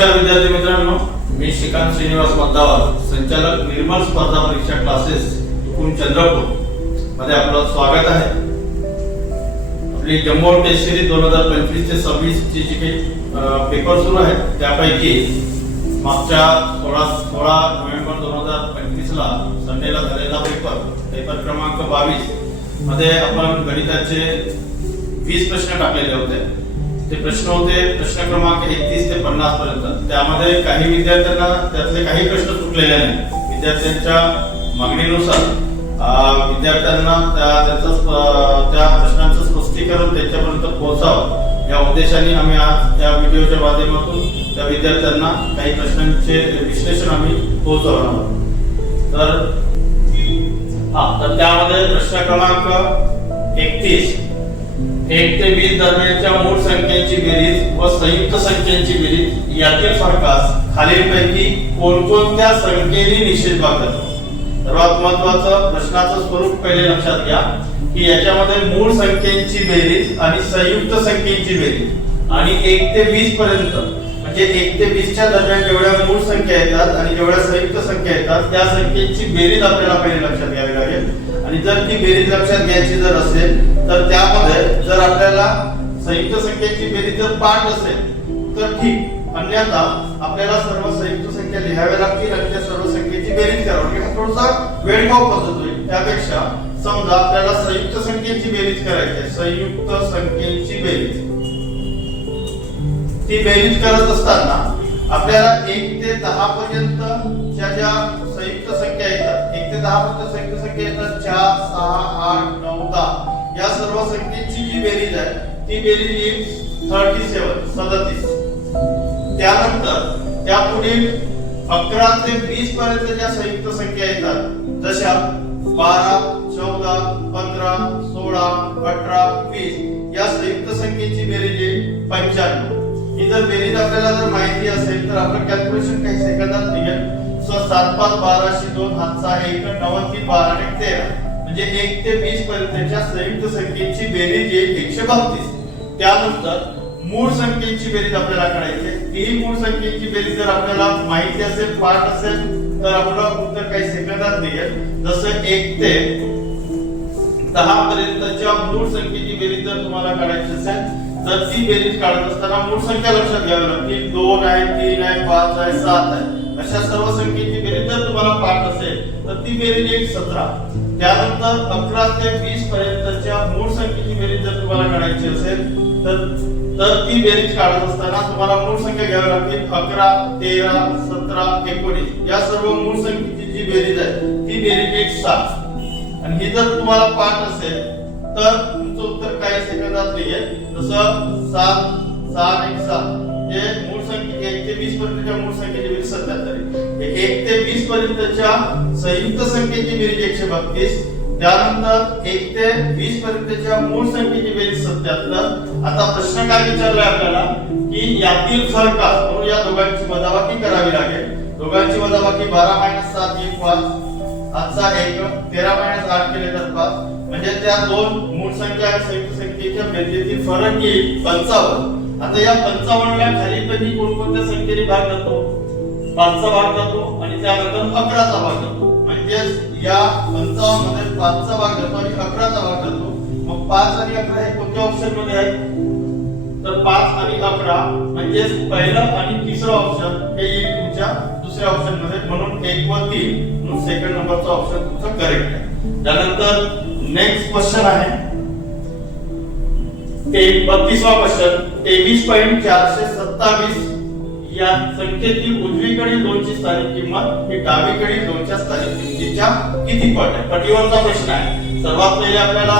नमस्कार विद्यार्थी मित्रांनो, मी श्रीकांत श्रीनिवास मद्दावार, संचालक निर्मल स्पर्धा परीक्षा क्लासेस तुकुम चंद्रपूर मध्ये आपलं स्वागत आहे. आपली जम्बो टेस्ट सिरीज 2025 ते 26 चे जे काही पेपर सुरू आहेत त्यापैकी मागच्या 16 नोव्हेंबर 2025 ला संडेला झालेला पेपर क्रमांक 22 मध्ये आपण गणिताचे 20 प्रश्न टाकलेले होते. ते प्रश्न होते प्रश्न क्रमांक 31 ते 50 पर्यंत. त्यामध्ये काही विद्यार्थ्यांना त्यातले काही प्रश्न सुटलेले नाही. विद्यार्थ्यांच्या मागणीनुसार विद्यार्थ्यांना त्या प्रश्नांचं स्पष्टीकरण त्यांच्यापर्यंत पोहोचावं या उद्देशाने आम्ही आज या व्हिडिओच्या माध्यमातून त्या विद्यार्थ्यांना काही प्रश्नांचे विश्लेषण आम्ही पोहोचवणार आहोत. तर त्यामध्ये प्रश्न क्रमांक 31 1 ते 20 दरम्यानच्या मूळ संख्यांची बेरीज व संयुक्त संख्यांची बेरीज यातील फरकास खालीलपैकी कोणकोणत्या संख्येने निषेध करतो. सर्वात महत्त्वाचं प्रश्नाचं स्वरूप पहिले लक्षात घ्या की याच्यामध्ये मूळ संख्यांची बेरीज आणि संयुक्त संख्येची बेरीज आणि 1 ते 20 पर्यंत म्हणजे 1 ते 20 च्या दरम्यान जेवढ्या मूळ संख्या येतात आणि जेवढ्या संयुक्त संख्या येतात त्या संख्येची बेरीज आपल्याला पहिले लक्षात घ्यावी लागेल. आणि जर ती बेरीज लक्षात घ्यायची जर असेल तर त्यामध्ये जर आपल्याला संयुक्त संख्येची बेरीज जर पाठ असेल तर ठीक, अन्यथा आपल्याला सर्व संयुक्त संख्या लिहाव्या लागतील आणि त्या सर्व संख्येची बेरीज करावी. हा थोडासा वेळखाऊ पद्धत होईल. त्यापेक्षा समजा आपल्याला संयुक्त संख्येची बेरीज करायची आहे, संयुक्त संख्येची बेरीज, ती बेरीज करत असताना आपल्याला 1 ते 10 पर्यंत ज्या संयुक्त संख्या येतात, 1 ते 10 पर्यंत संयुक्त संख्या येतात 4, 6, 8, 9, 10 या सर्व संख्येची जी बेरीज आहे ती बेरीज येईल 37. त्यानंतर त्या पुढील 11 ते 20 पर्यंत ज्या संयुक्त संख्या येतात जशा 12, 14, 15, 16, 18, 20 या संयुक्त संख्येची बेरीज येईल 95. ही जर बेरीज आपल्याला जर माहिती असेल तर आपण कॅल्क्युलेशन काही सेकंदात निघेल. 7 5 12 2 हातचा 1 9 3 12 13 म्हणजे 1 ते 20 पर्यंतच्या संयुक्त संख्येची बेरीज येईल 132. त्यानंतर मूळ संख्येची बेरीज आपल्याला काढायची आहे. ती मूळ संख्येची बेरीज जर आपल्याला माहिती असेल, पाठ असेल तर आपलं उत्तर काही सेकंदात निघेल. जसं 1 ते 10 पर्यंतच्या मूळ संख्येची बेरीज जर तुम्हाला काढायची असेल तर ती बेरीज काढत असताना मूळ संख्या लक्षात घ्यावी लागतील. 2 आहे, 3 आहे, 5 आहे, 7 आहे अशा सर्व संख्येची बेरीज जर तुम्हाला पाठ असेल तर ती बेरीज येईल 17. त्यानंतर 11 ते 20 पर्यंतच्या मूळ संख्येची बेरीज जर तुम्हाला काढायची असेल तर ती बेरीज काढत असताना तुम्हाला मूळ संख्या घ्यावी लागतील 11, 13, 17, 19 या सर्व मूळ संख्येची जी बेरीज आहे ती बेरीज येईल 7. आणि ही जर तुम्हाला पाठ असेल तर तुमचं उत्तर काही सेकंदात येईल. जसं 7 7 1 7 हे मूळ संख्या 1 ते 20 पर्यंतच्या मूळ संख्येची बेरीज 77. 1 ते 20 पर्यंतच्या संयुक्त संख्येची बेरीज 132. त्यानंतर 1 ते 20 पर्यंतच्या मूळ संख्येची बेरीज 77. आता प्रश्न काय विचारलाय आपल्याला की यातील फरकास म्हणून या दोघांची वजाबाकी करावी लागेल. दोघांची वजाबाकी 12 - 7 येईल 5, हातचा 1 13 - 8 केले तर 5 म्हणजे त्या दोन मूळ संख्या आणि संयुक्त संख्येच्या बेरीजतील फरक येईल 55. आता या 55 ला खालीलपैकी कोणकोणत्या संख्येने भाग जातो? 5 चा भाग जातो आणि त्यानंतर 11 चा भाग जातो. म्हणजे या 55 मध्ये 5 चा भाग जातो आणि 11 चा भाग जातो. मग 5 आणि 11 हे कोणत्या ऑप्शन मध्ये आहेत? तर 5 आणि 11 म्हणजे पहिलं आणि तिसरं ऑप्शन हे येईल तुमच्या दुसऱ्या ऑप्शन मध्ये. म्हणून 1 व 3 म्हणून सेकंड नंबरचा ऑप्शन तुमचा करेक्ट आहे. त्यानंतर नेक्स्ट क्वेश्चन आहे 32वा क्वेश्चन. 23.427 या संख्येतील उजवीकडील 2 ची स्थानिक किंमत ही डावीकडील 2 च्या स्थानिक किमतीच्या किती पट आहे? पटीवरचा प्रश्न आहे. सर्वात पहिले आपल्याला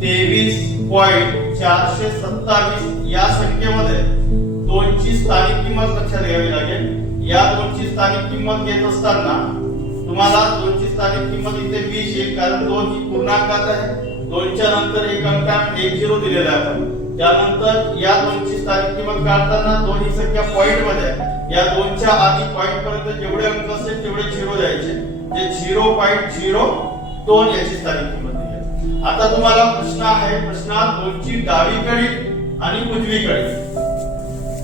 23.427 या संख्येमध्ये 2 ची स्थानिक किंमत लक्षात घ्यावी लागेल. या 2 ची स्थानिक किंमत घेत असताना तुम्हाला 2 ची स्थानिक किंमत इथे 20 येईल कारण 2 ही पूर्णांकात आहे. 2 च्या नंतर एक अंक 10 दिलेला आहे आपण. त्यानंतर या 2 ची स्थानिक किंमत काढताना 2 ही संख्या पॉइंट मध्ये आहे. या 2 च्या आधी पॉइंट पर्यंत जेवढे अंक असेल तेवढे 0 द्यायचे. जे 0.02 याची स्थानिक किंमत दिली. आता तुम्हाला प्रश्न आहे, प्रश्नात 2 ची डावीकडील आणि उजवीकडील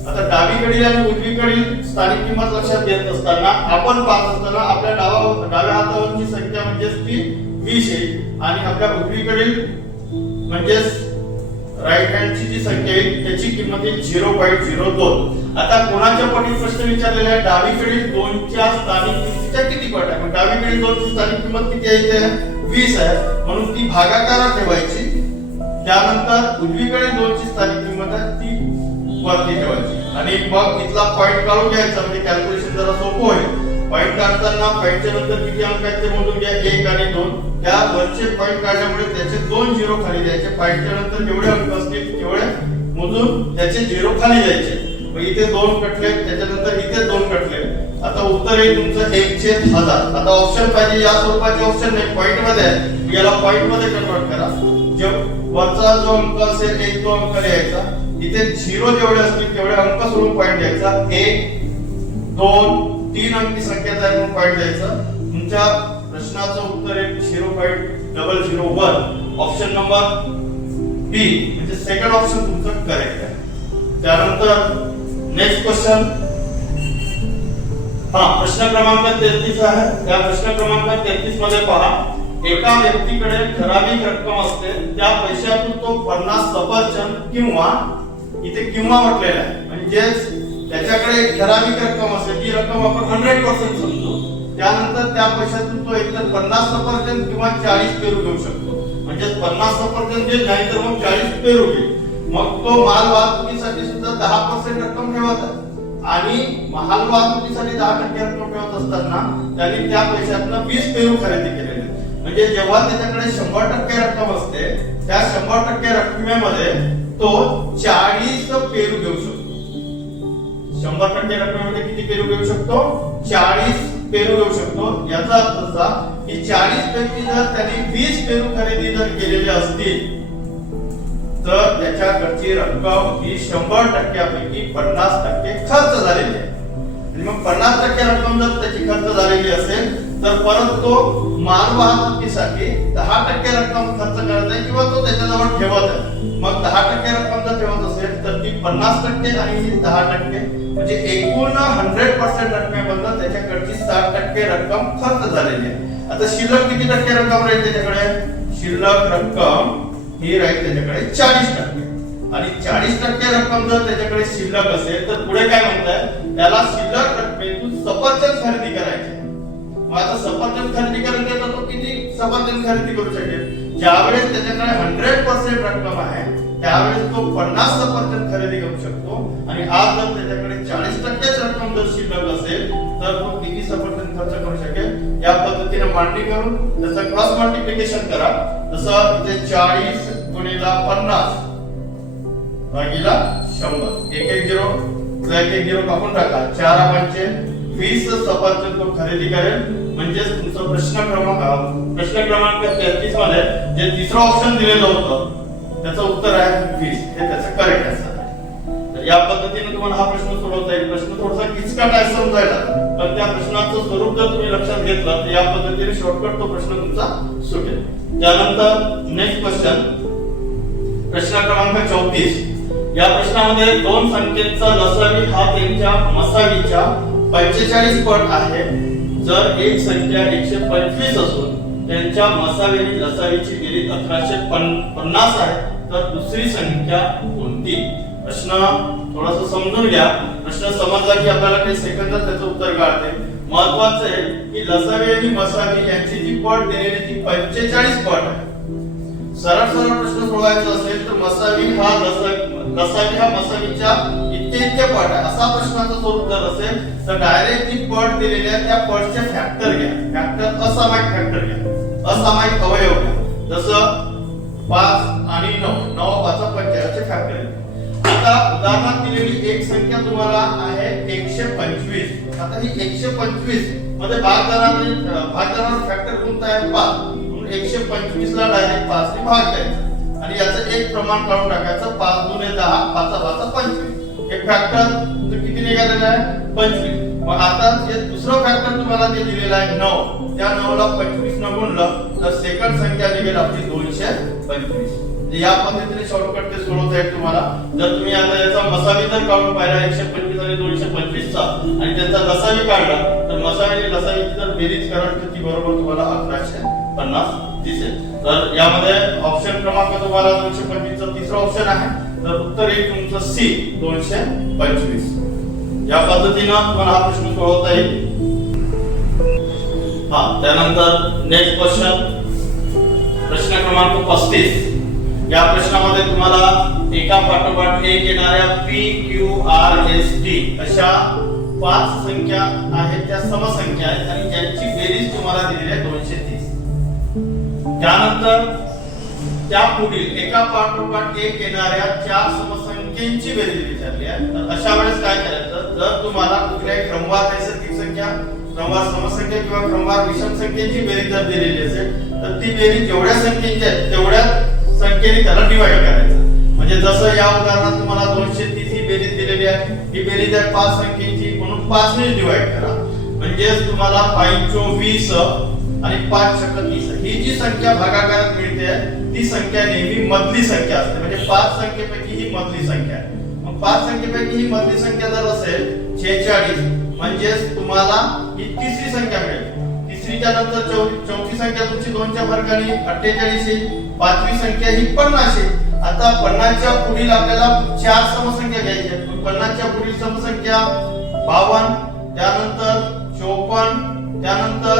आता डावीकडील आणि उजवीकडील स्थानिक किंमत लक्षात घेत असताना आपण पाहत असताना आपल्या डाव्या हातावरची संख्या म्हणजेच ती 20 आहे आणि आपल्या उजवीकडील म्हणजेच राईट हँडची जी संख्या आहे त्याची किंमत आहे 0.02. आता कोणाच्या पटीत प्रश्न विचारलेला आहे? डावीकडील 2 च्या स्थानिक किमतीच्या किती पट आहे? मग डावीकडील 2 ची स्थानिक किंमत किती आहे? इथे 20 आहे, म्हणून ती भागाकारात ठेवायची. त्यानंतर उजवीकडील 2 ची स्थानिक किंमत आहे ती वरती ठेवायची आणि मग इथला पॉइंट काढून घ्यायचा, म्हणजे कॅल्क्युलेशन जरा सोपं होईल. पॉइंट काढताना पॉइंटच्या नंतर किती अंक आहेत ते मोजून घ्या, 1 आणि 2. त्या वरचे पॉइंट काढल्यामुळे त्याचे 2 झिरो खाली द्यायचे. पॉइंटच्या नंतर जेवढे अंक असतील तेवढे मोजून त्याचे झिरो खाली द्यायचे. मग इथे 2 कटले, त्याच्यानंतर इथे 2 कटले. आता उत्तर आहे तुमचं 1/1000. आता ऑप्शन पाहिजे, या स्वरूपाचे ऑप्शन नाही, पॉइंट मध्ये आहे, याला पॉइंट मध्ये कन्वर्ट करा. वरचा जो अंक असेल 1 तो अंक लिहायचा, इथे झिरो जेवढे असतील तेवढे अंक सोडून पॉइंट द्यायचा. 1 2 3 अंकी संख्या आहे म्हणून पॉइंट द्यायचा. तुमच्या प्रश्नाचं उत्तर आहे 0.001. ऑप्शन नंबर बी म्हणजे सेकंड ऑप्शन तुमचं करेक्ट आहे. त्यानंतर नेक्स्ट क्वेश्चन, प्रश्न क्रमांक 33 आहे. त्या प्रश्न क्रमांक 33 मध्ये पहा, एका व्यक्तीकडे ठराविक रक्कम असते, त्या पैशातून तो 50 सफरचंद किंवा, इथे किंवा म्हटलेला आहे, म्हणजेच त्याच्याकडे एक ठराविक रक्कम असते, ती रक्कम आपण 100% समजू. त्यानंतर त्या पैशातून तो एकतर 50 सफरचंद किंवा 40 पेरू घेऊ शकतो. म्हणजेच 50 सफरचंद घेईल, नाहीतर मग 40 पेरू घेईल. मग तो माल वाहतुकीसाठी सुद्धा 10% रक्कम ठेवत आहे आणि माल वाहतुकीसाठी 10% रक्कम ठेवत असताना त्यांनी त्या पैशातून 20 पेरू खरेदी केलेले. म्हणजे जेव्हा त्याच्याकडे 100% रक्कम असते, त्या 100% रकमेमध्ये तो 40 पेरू घेऊ शकतो. 100% रकमेमध्ये किती पेरू घेऊ शकतो? 40 पेरू घेऊ शकतो. याचा अर्थ असा की 40 पैकी जर त्यांनी 20 पेरू खरेदी जर केलेले असतील तर त्याच्याकडची रक्कम ही 100% पैकी 50% खर्च झालेली आहे. आणि मग 50% रक्कम जर त्याची खर्च झालेली असेल तर परत तो माल वाहतुकीसाठी 10% रक्कम खर्च करत आहे किंवा तो त्याच्याजवळ ठेवत आहे. मग 10% रक्कम जर ठेवत असेल तर ती 50% आणि ही 10%, म्हणजे एकूण 100% रकमेमधून त्याच्याकडची 60% रक्कम खर्च झालेली आहे. आता शिल्लक किती टक्के रक्कम राहील त्याच्याकडे? शिल्लक रक्कम ही राहील त्याच्याकडे 40%. आणि 40% रक्कम जर त्याच्याकडे शिल्लक असेल तर पुढे काय म्हणताय? त्याला शिल्लक रकमेतून सफरचंद खरेदी करायचे. मग आता सफरचंद खरेदी करायचे तर तो किती सफरचंद खरेदी करू शकेल? ज्यावेळेस त्याच्याकडे 100% रक्कम आहे त्यावेळेस तो 50 सफरचंद खरेदी करू शकतो. आणि आज जर त्याच्याकडे 40% रक्कम जर शिल्लक असेल तर तो किती सफरचंद खर्च करू शकेल? या पद्धतीने मांडणी करून त्याचं क्रॉस मल्टिप्लिकेशन करा. जसं इथे 40 गुणिला 50 भागिला 100, एक झिरो कापून टाका. 4 पंचे 20 सफरचंद तो खरेदी करेल. म्हणजेच तुमचा प्रश्न क्रमांक 33 मध्ये जे तिसरं ऑप्शन दिलेलं होतं त्याचं उत्तर आहे 20. हे त्याचं करेक्ट असणार आहे. तर या पद्धतीने तुम्हाला हा प्रश्न सोडवता येईल. प्रश्न थोडासा किचकट आहे समजायला, पण त्या प्रश्नाचं स्वरूप जर तुम्ही लक्षात घेतलं तर या पद्धतीने शॉर्टकट तो प्रश्न तुमचा सुटेल. त्यानंतर नेक्स्ट क्वेश्चन, प्रश्न क्रमांक 34. या प्रश्नामध्ये दोन संख्येचा लसावी हा त्यांच्या मसावीच्या 45 पट आहे. जर एक संख्या 125 असून त्यांच्या मसावेने लसावीची बेरीज 1150 आहे तर दुसरी संख्या कोणती? प्रश्न थोडासा समजून घ्या. प्रश्न समजला की आपल्याला काही सेकंदात त्याचं उत्तर काढते. महत्त्वाचं आहे की लसावी आणि मसावी यांची जी पट दिलेली ती 45 पट आहे. सरळ प्रश्न सोडवायचा असेल तर लसावी हा मसावीच्या इतके पट आहे असा प्रश्नाचं स्वरूप जर असेल तर डायरेक्ट जी पट दिलेली आहे त्या पटचे फॅक्टर घ्या. फॅक्टर असामायिक फॅक्टर घ्या, असामायिक अवयव घ्या. जसं 5 आणि 9 5 चे फॅक्टर. आता उदाहरणात दिलेली एक संख्या तुम्हाला आहे 125. आता ही 125 मध्ये भागदारावर फॅक्टर कोणता आहे? 5. म्हणून 125 ला डायरेक्ट 5 ने भाग द्यायचा आणि याचं एक प्रमाण काढून टाकायचं. 5 दुने 10 5 25. हे फॅक्टर किती निघालेलं आहे? 25. मग आता जे दुसरं फॅक्टर तुम्हाला जे दिलेलं आहे 9, त्या 9 ला 25 न गुणलं तर सेकंड संख्या निघेल आपली 225. या पद्धतीने शॉर्टकट ते सोडवता येईल तुम्हाला. जर तुम्ही आता याचा मसावी जर काढून पाहिला 125 आणि 225 चा आणि त्याचा लसावी काढला तर मसावी आणि लसावीची जर बेरीज कराल तर ती बरोबर तुम्हाला 1150 दिसेल. तर यामध्ये ऑप्शन क्रमांक तुम्हाला 225 चा तिसरा ऑप्शन आहे. तर उत्तर येईल तुमचं सी 225. या पद्धतीने तुम्हाला हा प्रश्न सोडवता येईल. त्यानंतर नेक्स्ट क्वेश्चन प्रश्न क्रमांक 35. या प्रश्नामध्ये तुम्हाला एका पाठोपाठ एक येणाऱ्या P Q R S T अशा 5 संख्या आहेत, त्या समसंख्या आहेत आणि ज्यांची बेरीज तुम्हाला दिलेली आहे 230. त्यानंतर त्या पुढील एका पाठोपाठ एक येणाऱ्या 4 समसंख्यांची बेरीज विचारली आहे. तर अशा वेळेस काय करायचं, जर तुम्हाला कुठल्याही क्रमवार नैसर्गिक संख्या, क्रमवार समसंख्या किंवा क्रमवार विषम संख्येची बेरीज जर दिलेली असेल तर ती बेरीज जेवढ्या संख्येची आहे तेवढ्या संख्येने त्याला डिवाइड करायचं. म्हणजे जसं या उदाहरणात तुम्हाला 230 ही बेरीज दिलेली आहे, ही बेरीज आहे 5 संख्येची म्हणून 5 ने डिवाइड करा. म्हणजे तुम्हाला 5 आणि 5 छक्क 30 ही जी संख्या भागाकारात मिळते ती संख्या नेहमी मधली संख्या असते. म्हणजे 5 संख्येपैकी ही मधली संख्या आहे. मग 5 संख्येपैकी ही मधली संख्या जर असेल 46 म्हणजे तुम्हाला ही तिसरी संख्या मिळेल. तिसरीच्या नंतर चौथी संख्या तुमची 2 च्या फरकाने 48 येईल. पाचवी संख्या ही 50 आहे. आता 50 च्या पुढील आपल्याला 4 समसंख्या घ्यायच्या आहेत. 50 च्या पुढील समसंख्या 52, त्यानंतर 54, त्यानंतर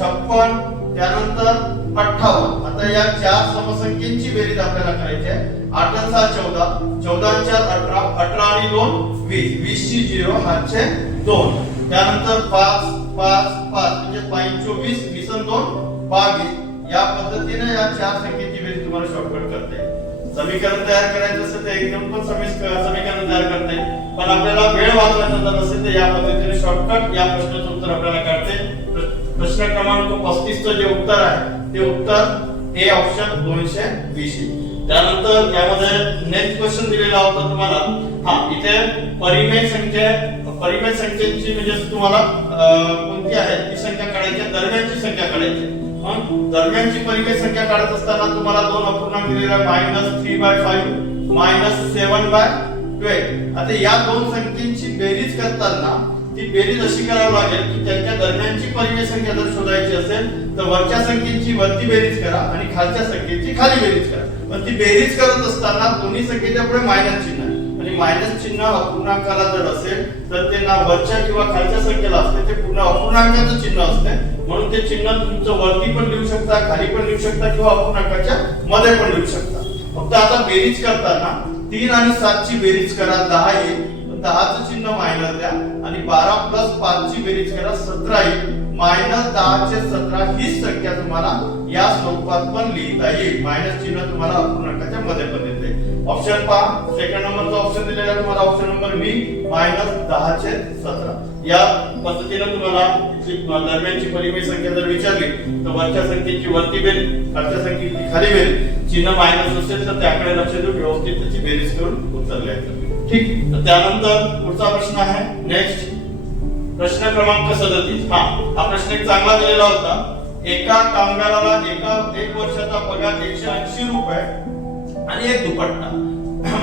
56, त्यानंतर 58. आता या 4 समसंख्यांची बेरीज आपल्याला करायची आहे. 8 आणि 6 14, 14 आणि 4 18, 18 आणि 2 20, 20 ची 0 हातचे 2. त्यानंतर 5 5 5 म्हणजे 25, 20 आणि 2 22. या पद्धतीने या 4 संख्येची बेरीज तुम्हाला शॉर्टकट करता येईल. समीकरण तयार करायचं असेल तर एकदम पण समीकरण तयार करता येईल. पण आपल्याला वेळ वाचवायचा जर असेल तर या पद्धतीने शॉर्टकट या प्रश्नाचं उत्तर आपल्याला काढता येईल. प्रश्न क्रमांक 35 चं जे उत्तर आहे ते उत्तर ए ऑप्शन 220. त्यानंतर यामध्ये नेक्स्ट क्वेश्चन दिलेला होता तुम्हाला. इथे परिमेय संख्येची म्हणजे तुम्हाला कोणती आहे ती संख्या काढायची, दरम्यानची संख्या काढायची. दरम्यानची परिमेय संख्या काढत असताना तुम्हाला 2 अपूर्णांक दिलेला -3/5 -7/12. आता या 2 संख्येची बेरीज करताना ती बेरीज अशी करावी लागेल की त्यांच्या दरम्यानची परिमेय संख्या जर शोधायची असेल तर वरच्या संख्येची वरती बेरीज करा आणि खालच्या संख्येची खाली बेरीज करा. पण ती बेरीज करत असताना दोन्ही संख्येच्या पुढे मायनस चिन्ह आहे आणि मायनस चिन्ह अपूर्णांकाला जर असेल तर ते ना वरच्या किंवा खालच्या संख्येला असते, ते पूर्ण अपूर्णांकाचं चिन्ह असते. म्हणून ते चिन्ह तुमचं वरती पण लिहू शकता, खाली पण लिहू शकता किंवा अपूर्णांकाच्या मध्ये पण लिहू शकता. फक्त आता बेरीज करताना 3 आणि 7 ची बेरीज करा 10 येईल. 10चं चिन्ह मायनस द्या आणि 12 + 5 ची बेरीज करा 17 येईल. -10 चे 17 ही संख्या तुम्हाला या स्वरूपात पण लिहिता येईल. मायनस चिन्ह तुम्हाला अपूर्णांकाच्या मध्ये पण देते. ऑप्शन पहा, सेकंड नंबरचा ऑप्शन दिलेला आहे तुम्हाला, ऑप्शन नंबर बी -10 चे 17. या पद्धतीने तुम्हाला दरम्यानची परिमेय संख्या जर विचारली तर वरच्या संख्येची वरती बेरीज, खालच्या संख्येची खाली बेरीज, चिन्ह मायनस असेल तर त्याकडे लक्ष देऊन व्यवस्थित त्याची बेरीज करून उत्तर लिहायचं. ठीक. तर त्यानंतर पुढचा प्रश्न आहे नेक्स्ट प्रश्न क्रमांक 37. हा प्रश्न एक चांगला दिलेला होता. एका कामगाराला एक वर्षाचा पगार 180 रुपये आणि एक दुपट्टा.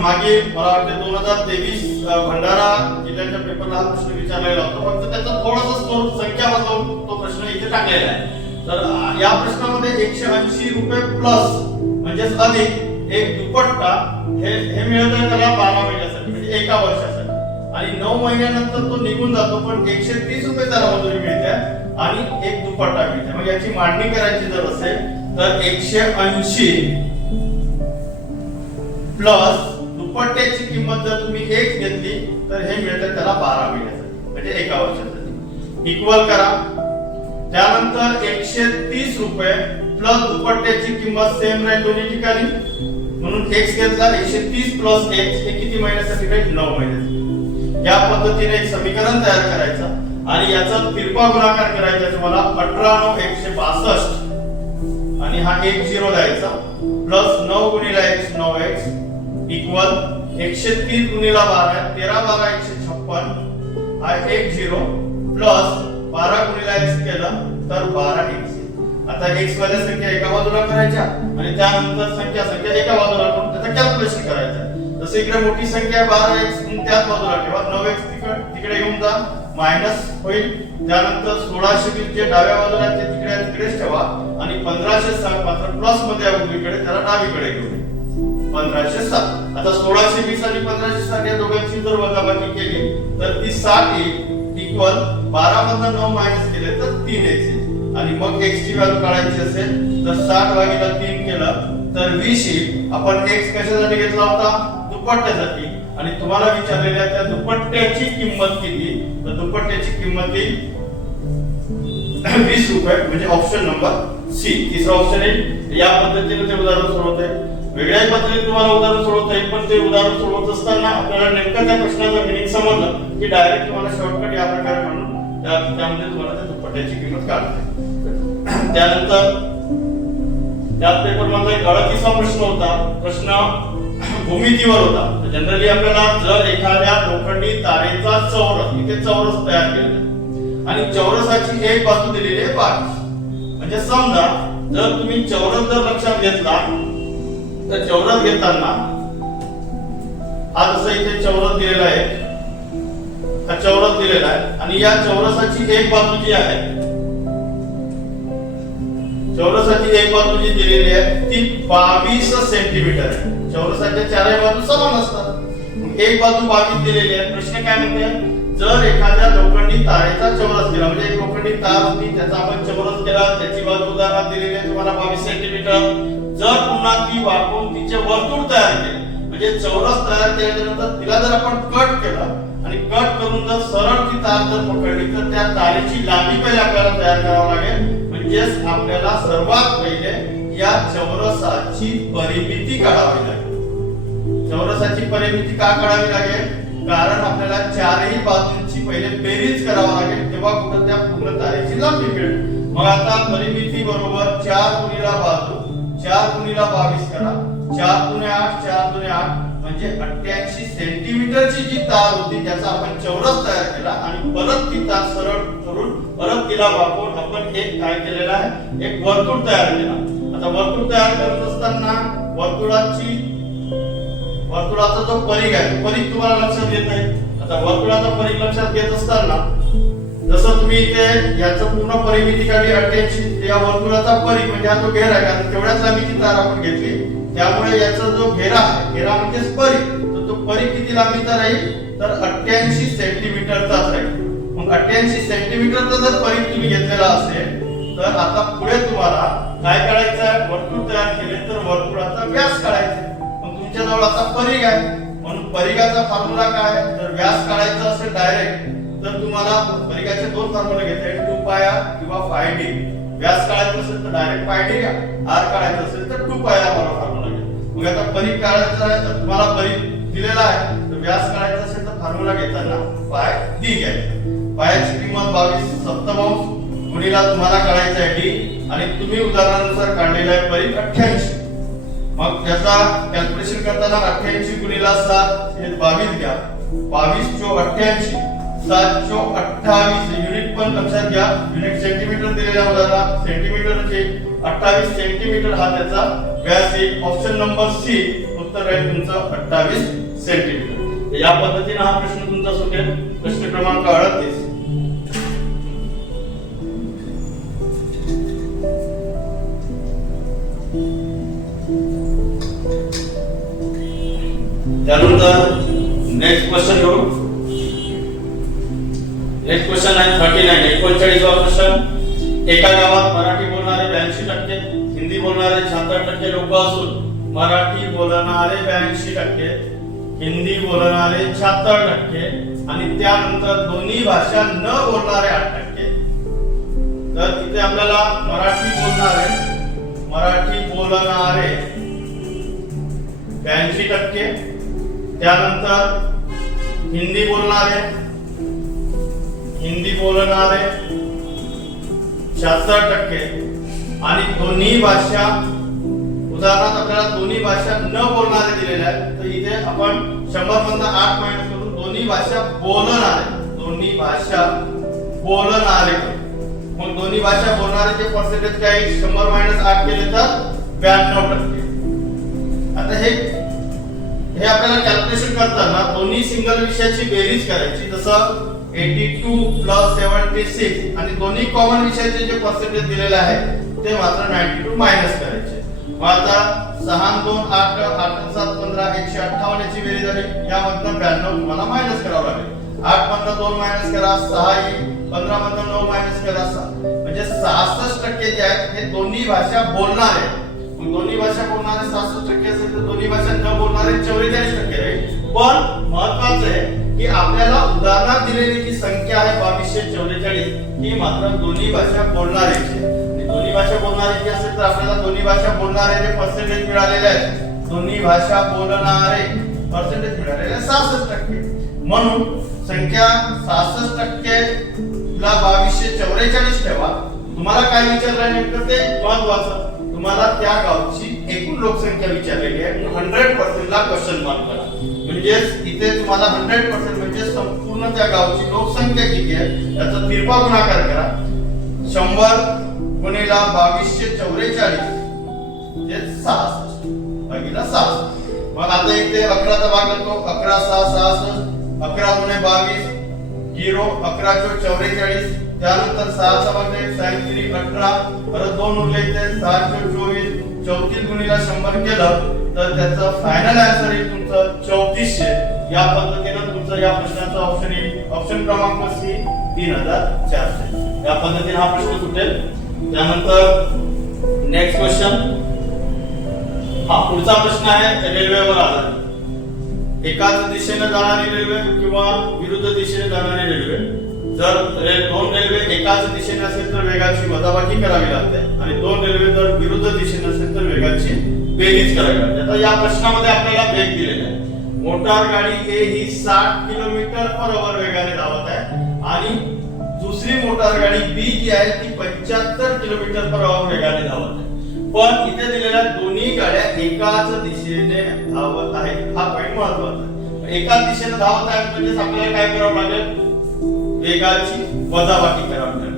मागे मला वाटतं 2023 भंडारा जिल्ह्याच्या पेपरला हा प्रश्न विचारलेला होता. फक्त त्याचा थोडासा स्वरूप संख्या बदलून तो प्रश्न इथे टाकलेला आहे. तर या प्रश्नामध्ये 180 रुपये प्लस म्हणजेच अधिक एक दुपट्टा हे मिळत आहे त्याला 12 महिन्यासाठी म्हणजे एका वर्षासाठी आणि 9 महिन्यानंतर तो निघून जातो. पण 130 रुपये त्याला मजुरी मिळते आणि एक दुपट्टा मिळते. मग याची मांडणी करायची जर असेल तर 180 प्लस दुपट्ट्याची किंमत जर तुम्ही 1 घेतली तर हे मिळतं त्याला 12 महिन्यासाठी म्हणजे एका वर्षासाठी. इक्वल करा. त्यानंतर 130 रुपये प्लस दुपट्ट्याची किंमत सेम राहील दोन्ही ठिकाणी म्हणून x घेतला. 130 प्लस x हे किती महिन्यासाठी राहील? 9 महिन्यासाठी. या पद्धतीने एक समीकरण तयार करायचं आणि याचा तिरपा गुणाकार करायचा तुम्हाला. 18 9 162 आणि हा 1 0 द्यायचा प्लस 9 गुणिले x 9x इक्वल 130 गुणिले 12 13 12 156 हा 1 0 प्लस 12 गुणिले x केलं तर 12 x आता x वाल्या संख्या एका बाजूला करायच्या आणि त्यानंतर संख्या एका बाजूला करून त्याचं कॅल्क्युलेशन करायचं. जसे इकडे मोठी संख्या 12x म्हणून त्याच बाजूला ठेवा, 9x तिकडे घेऊन जा, मायनस होईल. त्यानंतर 1620 जे डाव्या बाजूला ते तिकडेच ठेवा आणि 1507 मात्र प्लस मध्ये उजवीकडे त्याला डावीकडे घेऊन 1507. आता 1620 आणि 1507 या दोघांची जर वजाबाकी केली तर ती 60 इक्वल 12 मधून 9 मायनस केले तर 3x आणि मग x ची व्हॅल्यू काढायची असेल तर 60 भागिले 3 केलं तर 20 येईल. आपण x कशासाठी घेतला होता? दुपट्ट्यासाठी. आणि तुम्हाला विचारलेल्या त्या दुपट्ट्याची किंमत किती? तर दुपट्ट्याची किंमत येईल 20 रुपये, म्हणजे ऑप्शन नंबर सी तिसरा ऑप्शन आहे. या पद्धतीने ते उदाहरण सोडवता येईल. वेगळ्या पद्धतीने तुम्हाला उदाहरण सोडवता येईल, पण ते उदाहरण सोडवत असताना आपल्याला नेमकं त्या प्रश्नाचं मिनिंग समजलं की डायरेक्ट तुम्हाला शॉर्टकट या प्रकारे म्हणून त्यामध्ये तुम्हाला त्या दुपट्ट्याची किंमत काढता येईल. त्यानंतर त्यात पेपर मधला एक 38वा प्रश्न होता. प्रश्न भूमितीवर होता. जनरली आपल्याला जर एखाद्या लोखंडी तारेचा चौरस, इथे चौरस तयार केलेला आणि चौरसाची एक बाजू दिलेली आहे 22, म्हणजे समजा जर तुम्ही चौरस जर लक्षात घेतला तर चौरस घेताना हा जसा इथे चौरस दिलेला आहे, हा चौरस दिलेला आहे आणि या चौरसाची एक बाजू जी आहे, चौरसाची एक बाजू जी दिलेली आहे ती 22 सेंटीमीटर आहे. चौरसाच्या चारही बाजू समान असतात, एक बाजू 22 दिलेली आहे. प्रश्न काय म्हणते? जर एखाद्या लोखंडी तारेचा चौरस केला, म्हणजे एक लोखंडी तार होती त्याचा आपण चौरस केला, त्याची बाजू उदाहरणात दिलेली आहे तुम्हाला 22 सेंटीमीटर. जर पुन्हा ती वाकवून तिचे वर्तुळ तयार केले, म्हणजे चौरस तयार केल्यानंतर तिला जर आपण कट केला आणि कट करून जर सरळ ती तार जर पकडली तर त्या तारेची लांबी पहिले आपल्याला तयार करावी लागेल. म्हणजेच आपल्याला सर्वात पहिले या चौरसाची परिमिती काढावी लागेल. चौरसाची परिमिती का काढावी लागेल? कारण आपल्याला चारही बाजूंची पहिले बेरीज करावी लागेल, तेव्हा कुठे त्या पूर्ण तारेची लांबी मिळेल. मग आता परिमिती बरोबर 4 गुणिला बाजू, 4 गुणिला 22 करा, 4 गुणे 8, 4 गुणे 8 म्हणजे 88 सेंटीमीटरची जी तार होती त्याचा आपण चौरस तयार केला आणि परत ती तार सरळ करून परत तिला वापरून आपण एक काय केलेला आहे, एक वर्तुळ तयार केला. आता वर्तुळ तयार करत असताना वर्तुळाचा जो परिघ आहे, परिघ तुम्हाला लक्षात येत नाही. आता वर्तुळाचा परिघ लक्षात घेत असताना जसं तुम्ही इथे याचं पूर्ण परिमिती काढली 88, या वर्तुळाचा परिघ म्हणजे हा जो घेरा आहे, कारण तेवढ्याच लांबीची तार आपण घेतली त्यामुळे याचा जो घेरा आहे, घेरा म्हणजे परिघ, तर तो परिघ किती लांबीचा राहील तर 88 सेंटीमीटरचाच राहील. मग 88 सेंटीमीटरचा जर परिघ तुम्ही घेतलेला असेल तर आता पुढे तुम्हाला काय करायचं आहे? वर्तुळ तयार केले तर वर्तुळाचा व्यास काढायचा. मग तुमच्याजवळ आता परिघ आहे म्हणून परिघाचा फॉर्म्युला काय? तर व्यास काढायचा असेल डायरेक्ट तर तुम्हाला परिघाचे दोन फॉर्म्युले घेता येईल, 2 पाय किंवा 5d. व्यास काढायचा असेल तर डायरेक्ट 5d घ्या, r काढायचा असेल तर 2 पाय वाला फॉर्म्युला घ्या. मग आता परिघ काढायचा आहे तर तुम्हाला परिघ दिलेला आहे, तर व्यास काढायचा असेल तर फॉर्म्युला घेताना πd घ्यायचा. पायाची किंमत 22 सप्तमांश गुणिला तुम्हाला काढायचा आहे d आणि तुम्ही उदाहरणानुसार काढलेला आहे परिघ 88. मग त्याचा कॅल्क्युलेशन करताना 88 गुणिला 7 हे 22 घ्या, 22 चो 88, 7 चो 28, युनिट पण लक्षात घ्या, युनिट सेंटीमीटर दिलेला उदाहरणात सेंटीमीटरचे 28 सेंटीमीटर हा त्याचा व्यास आहे. ऑप्शन नंबर सी उत्तर आहे तुमचं 28 सेंटीमीटर. या पद्धतीने हा प्रश्न तुमचा सुटेल. प्रश्न क्रमांक 38. त्यानंतर नेक्स्ट क्वेश्चन घेऊ. नेक्स्ट क्वेश्चन आहे 39, 39वा प्रश्न. एका गावात मराठी बोलणारे 82%, हिंदी बोलणारे 76% लोक असून मराठी बोलणारे 82%, हिंदी बोलणारे 76% आणि त्यानंतर दोन्ही भाषा न बोलणारे 8%. तर इथे आपल्याला मराठी बोलणारे 82%, त्यानंतर हिंदी बोलणारे 76% आणि दोन्ही भाषा, उदाहरणार्थ आपल्याला दोन्ही भाषा न बोलणारे दिलेले आहेत, तर इथे आपण 100 मधून 8 मायनस करून दोन्ही भाषा बोलणारे मग दोन्ही भाषा बोलणाऱ्याचे पर्सेंटेज काय 100 मायनस 8 केले तर 92%. आता हे आपल्याला कॅल्क्युलेशन करताना दोन्ही सिंगल विषयाची बेरीज करायची. जसं 82 प्लस 76 आणि दोन्ही कॉमन विषयाचे जे पर्सेंटेज दिलेले आहे ते मात्र 92 मायनस करायचे. मग आता 6 2 8 8 7 15 158 याची बेरीज झाली. यामधनं 92 तुम्हाला मायनस करावं लागेल. 8 मधनं 2 मायनस करा 6 येईल. 15 मधनं 9 मायनस करा 6. म्हणजे 66% जे आहेत हे दोन्ही भाषा बोलणारे. मग दोन्ही भाषा बोलणारे 66% असेल तर दोन्ही भाषा न बोलणारे 44% राहील. पण महत्त्वाचं आहे की आपल्याला उदाहरणात दिलेली जी संख्या आहे 2244 ही मात्र दोन्ही भाषा बोलणाऱ्याची. दोन्ही भाषा बोलणाऱ्याची असेल तर आपल्याला दोन्ही भाषा बोलणारे जे पर्सेंटेज मिळालेले आहेत दोन्ही भाषा बोलणारे पर्सेंटेज मिळालेले 66%. म्हणून संख्या 66% ला 2244 ठेवा. तुम्हाला काय विचारलं नेमकं ते महत्त्वाचं. तुम्हाला त्या गावची एकूण लोकसंख्या विचारलेली आहे. 100% ला क्वेश्चन मार्क करा. म्हणजे इथे तुम्हाला 100% म्हणजे संपूर्ण त्या गावची लोकसंख्या किती आहे याचा तिरपा गुणाकार करा. 100 गुणिला 2244 म्हणजे 66 भागिले 66. मग आता इथे 11 चा भाग करतो. 11 6 66 11 गुणे 22 0 11 चौक 44. त्यानंतर 6 चा भाग 6 3 18 परत 2 उरले इथे 6 चौक 24. 34 गुणिला 100 केलं तर त्याचं फायनल आन्सर येईल तुमचं 3400. या पद्धतीने तुमचं या प्रश्नाचं ऑप्शन येईल. ऑप्शन क्रमांक सी 3400. या पद्धतीने हा प्रश्न सुटेल. त्यानंतर नेक्स्ट क्वेश्चन. हा पुढचा प्रश्न आहे रेल्वेवर आधारित. एकाच दिशेने जाणारी रेल्वे किंवा विरुद्ध दिशेने जाणारी रेल्वे. जर दोन रेल्वे एकाच दिशेने असेल तर वेगाची वजाबाकी करावी लागते आणि दोन रेल्वे जर विरुद्ध दिशेने असेल तर वेगाची बेरीज करावी लागते. आता या प्रश्नामध्ये आपल्याला वेग दिलेला आहे. मोटार गाडी ए ही 60 किलोमीटर पर आवर वेगाने धावत आहे आणि दुसरी मोटार गाडी बी जी आहे ती 75 किलोमीटर पर आवर वेगाने धावत आहे. पण इथे दिलेल्या दोन्ही गाड्या एकाच दिशेने धावत आहेत. हा पॉइंट महत्त्वाचा आहे. एकाच दिशेने धावत आहेत म्हणजे आपल्याला काय करावं लागेल वेगाची वजाबाकी करावी लागेल.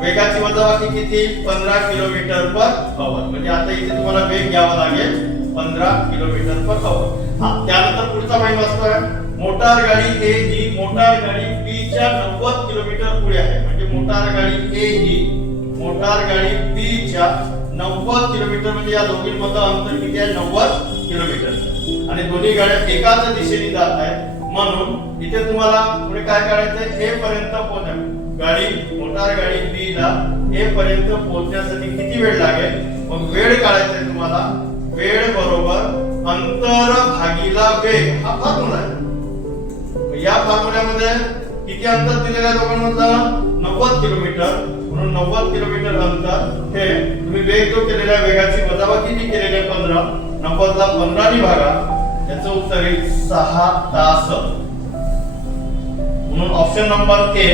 वेगाची वजाबाकी किती 15 किलोमीटर पर आवर. म्हणजे आता इथे तुम्हाला वेग घ्यावा लागेल 15 किलोमीटर पर आवर. हा त्यानंतर पुढचा पॉइंट वाचतोय. मोटार गाडी ए ही मोटार गाडी बी च्या 90 किलोमीटर पुढे आहे. म्हणजे मोटार गाडी ए ही मोटार गाडी बी च्या 90 किलोमीटर म्हणजे या दोघींमधलं अंतर किती आहे 90 किलोमीटर आणि दोन्ही गाड्या एकाच दिशेने जात आहेत. म्हणून इथे तुम्हाला पुढे काय करायचं ए पर्यंत पोहोचा. गाडी मोटार गाडी बी ला ए पर्यंत पोहोचण्यासाठी किती वेळ लागेल. मग वेळ काढायचा आहे तुम्हाला. वेळ बरोबर अंतर भागीला वेग हा फॉर्म्युला आहे. या फॉर्म्युल्यामध्ये किती अंतर दिलेलं आहे दोघांमधलं 90 किलोमीटर. म्हणून 90 किलोमीटर अंतर हे तुम्ही वेग जो केलेल्या वेगाची वजाबाकी जी केलेली आहे 15 90 ला 15 ने भागा याचं उत्तर येईल 6 तास. म्हणून ऑप्शन नंबर ए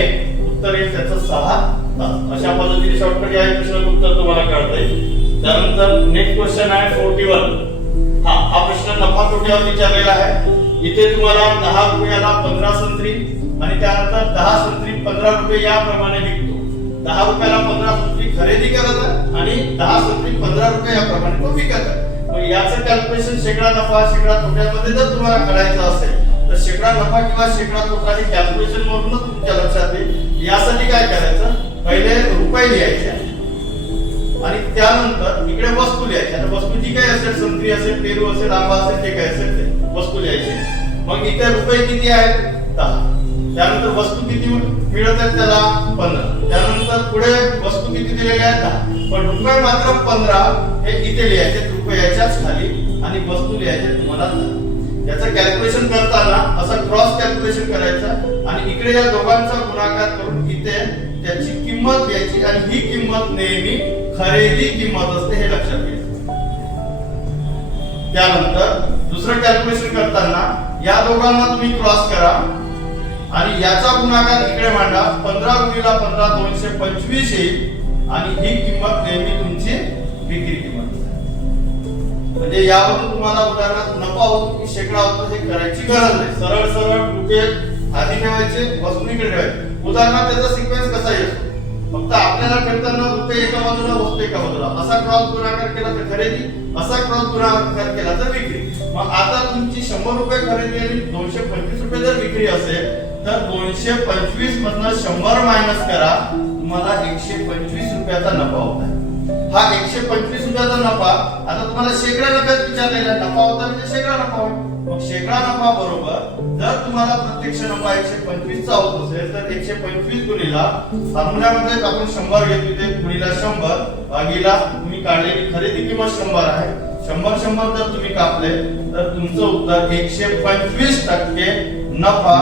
उत्तर येईल त्याचं 6 तास. अशा पद्धतीने शॉर्टकट या प्रश्नाचं उत्तर तुम्हाला कळतं आहे. त्यानंतर नेक्स्ट क्वेश्चन आहे 41. हा प्रश्न नफा तोट्यावर विचारलेला आहे. इथे तुम्हाला 10 रुपयाला 15 संत्री आणि त्यानंतर 10 संत्री 15 रुपये याप्रमाणे विकतो. 10 रुपयाला 15 संत्री खरेदी करत आहे आणि 10 संत्री 15 रुपये याप्रमाणे तो विकत आहे. मग याचं कॅल्क्युलेशन शेकडा नफा शेकडा तोट्यामध्ये जर तुम्हाला करायचं असेल तर शेकडा नफा किंवा शेकडा तोटा हे कॅल्क्युलेशन वरूनच तुमच्या लक्षात येईल. यासाठी काय करायचं पहिले रुपये लिहायचे आणि त्यानंतर इकडे वस्तू लिहायची. आता वस्तू जी काही असेल संत्री असेल पेरू असेल आंबा असेल जे काही असेल ते वस्तू लिहायची. मग इथे रुपये किती आहेत 10. त्यानंतर वस्तू किती मिळत आहेत त्याला 15. त्यानंतर पुढे वस्तू किती दिलेल्या आहेत 10. पण रुपये मात्र 15 हे इथे लिहायचे रुपयाच्याच खाली आणि वस्तू लिहायचे तुम्हाला 10. याचं कॅल्क्युलेशन करताना असं क्रॉस कॅल्क्युलेशन करायचं आणि इकडे या दोघांचा गुणाकार करून इथे त्याची किंमत घ्यायची आणि ही किंमत नेहमी खरेदी किंमत असते हे लक्षात घ्यायचं. त्यानंतर दुसरं कॅल्क्युलेशन करताना या दोघांना तुम्ही क्रॉस करा आणि याचा गुणाकार इकडे मांडा. 15 गुणिला 15 225 येईल आणि ही किंमत नेहमी तुमची विक्री किंमत. म्हणजे यावरून तुम्हाला उदाहरणार्थ नफा होतो की शेकडा होतो हे करायची गरज नाही. सरळ सरळ रुपये आधी ठेवायचे वस्तू इकडे ठेवायचे. उदाहरणार्थ त्याचा सिक्वेन्स कसा येतो फक्त आपल्याला खेळताना रुपये एका बाजूला वस्तू एका बाजूला असा क्रॉस गुणाकार केला तर खरेदी, असा क्रॉस गुणाकार केला तर विक्री. मग आता तुमची 100 रुपये खरेदी आणि 225 रुपये जर विक्री असेल तर 225 मधनं 100 मायनस करा, तुम्हाला 125 रुपयाचा नफा होता. हा 125 रुपयाचा नफा आता तुम्हाला शेकडा नफ्यात विचारलेला नफा होता म्हणजे शेकडा नफा होईल. मग शेकडा नफा बरोबर जर तुम्हाला प्रत्यक्ष नफा 125 चा होत असेल तर 125 गुणिला फॉर्म्युल्यामध्ये आपण 100 घेतो ते गुणिला 100 भागीला तुम्ही काढलेली खरेदी किंमत 100 आहे. 100 जर तुम्ही कापले तर तुमचं उत्तर 125% नफा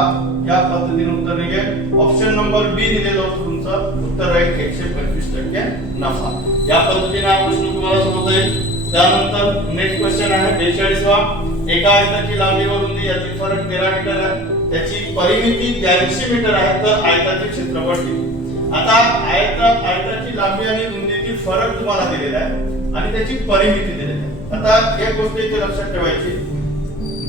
या पद्धतीने उत्तर निघेल. ऑप्शन नंबर बी दिलेलं होतं तुमचं उत्तर राहील 125% नफा. या पद्धतीने हा प्रश्न तुम्हाला सोडवता त्यानंतर नेक्स्ट क्वेश्चन आहे 42 वा. एका आयताची लांबी व रुंदी यातील फरक 13 मीटर आहे, त्याची परिमिती 83 मीटर आहे, तर आयताचे क्षेत्रफळ किती? आता आयताची लांबी आणि रुंदीतील फरक तुम्हाला दिलेला आहे आणि त्याची परिमिती दिलेली आहे. आता एक गोष्ट इथे लक्षात ठेवायची,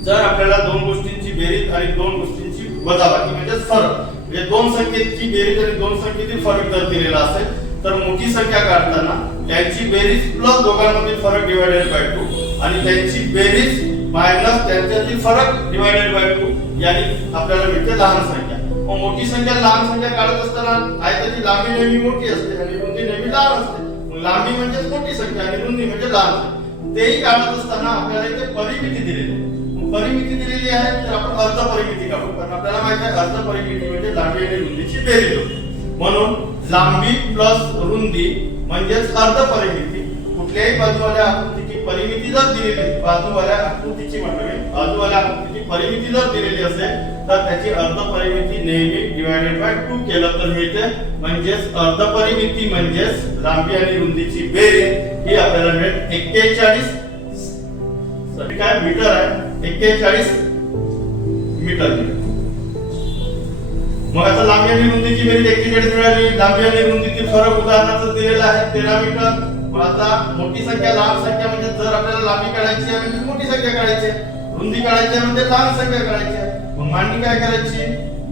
जर आपल्याला दोन गोष्टींची बेरीज आणि दोन गोष्टींची वजाबाकी म्हणजे फरक म्हणजे दोन संख्येची बेरीज आणि दोन संख्येतील फरक जर दिलेला असेल तर मोठी संख्या काढताना त्यांची बेरीज प्लस दोघांमधील फरक डिवायडेड बाय 2 आणि त्यांची बेरीज मायनस त्यांच्यातील फरक डिवायडेड बाय 2 यानी आपल्याला मिळते लहान संख्या. मग मोठी संख्या लहान संख्या काढत असताना आयताची लांबी नेहमी मोठी असते आणि रुंदी नेहमी लहान असते. मग लांबी म्हणजे मोठी संख्या आणि रुंदी म्हणजे लहान संख्या. तेही काढत असताना आपल्याला इथे परिमिती दिलेली आहे. परिमिती दिलेली आहे तर आपण अर्ध परिमिती काढू, कारण आपल्याला माहिती आहे अर्ध परिमिती म्हणजे लांबी आणि रुंदीची बेरीज होते. म्हणून लांबी प्लस रुंदी म्हणजेच अर्ध परिमिती. कुठल्याही बाजूवाल्या आकृतीची परिमिती जर दिलेली बाजूवाल्या आकृतीची परिमिती जर दिलेली असेल तर त्याची अर्ध परिमिती नेहमी डिवायडेड बाय 2 केलं तर मिळते. म्हणजेच अर्ध परिमिती म्हणजेच लांबी आणि रुंदीची बेरीज ही आपल्याला मिळेल 41 काय मीटर आहे 41 मीटर. मग आता लांबी आणि रुंदीची बेरीज 41 मिळाली. लांबी आणि रुंदीतील फरक उदाहरणार्थ दिलेला आहे 13 मीटर. मग आता मोठी संख्या लहान संख्या म्हणजे जर आपल्याला लांबी काढायची आहे म्हणजे मोठी संख्या काढायची आहे, रुंदी काढायची आहे म्हणजे लहान संख्या काढायची आहे. मग मांडणी काय करायची,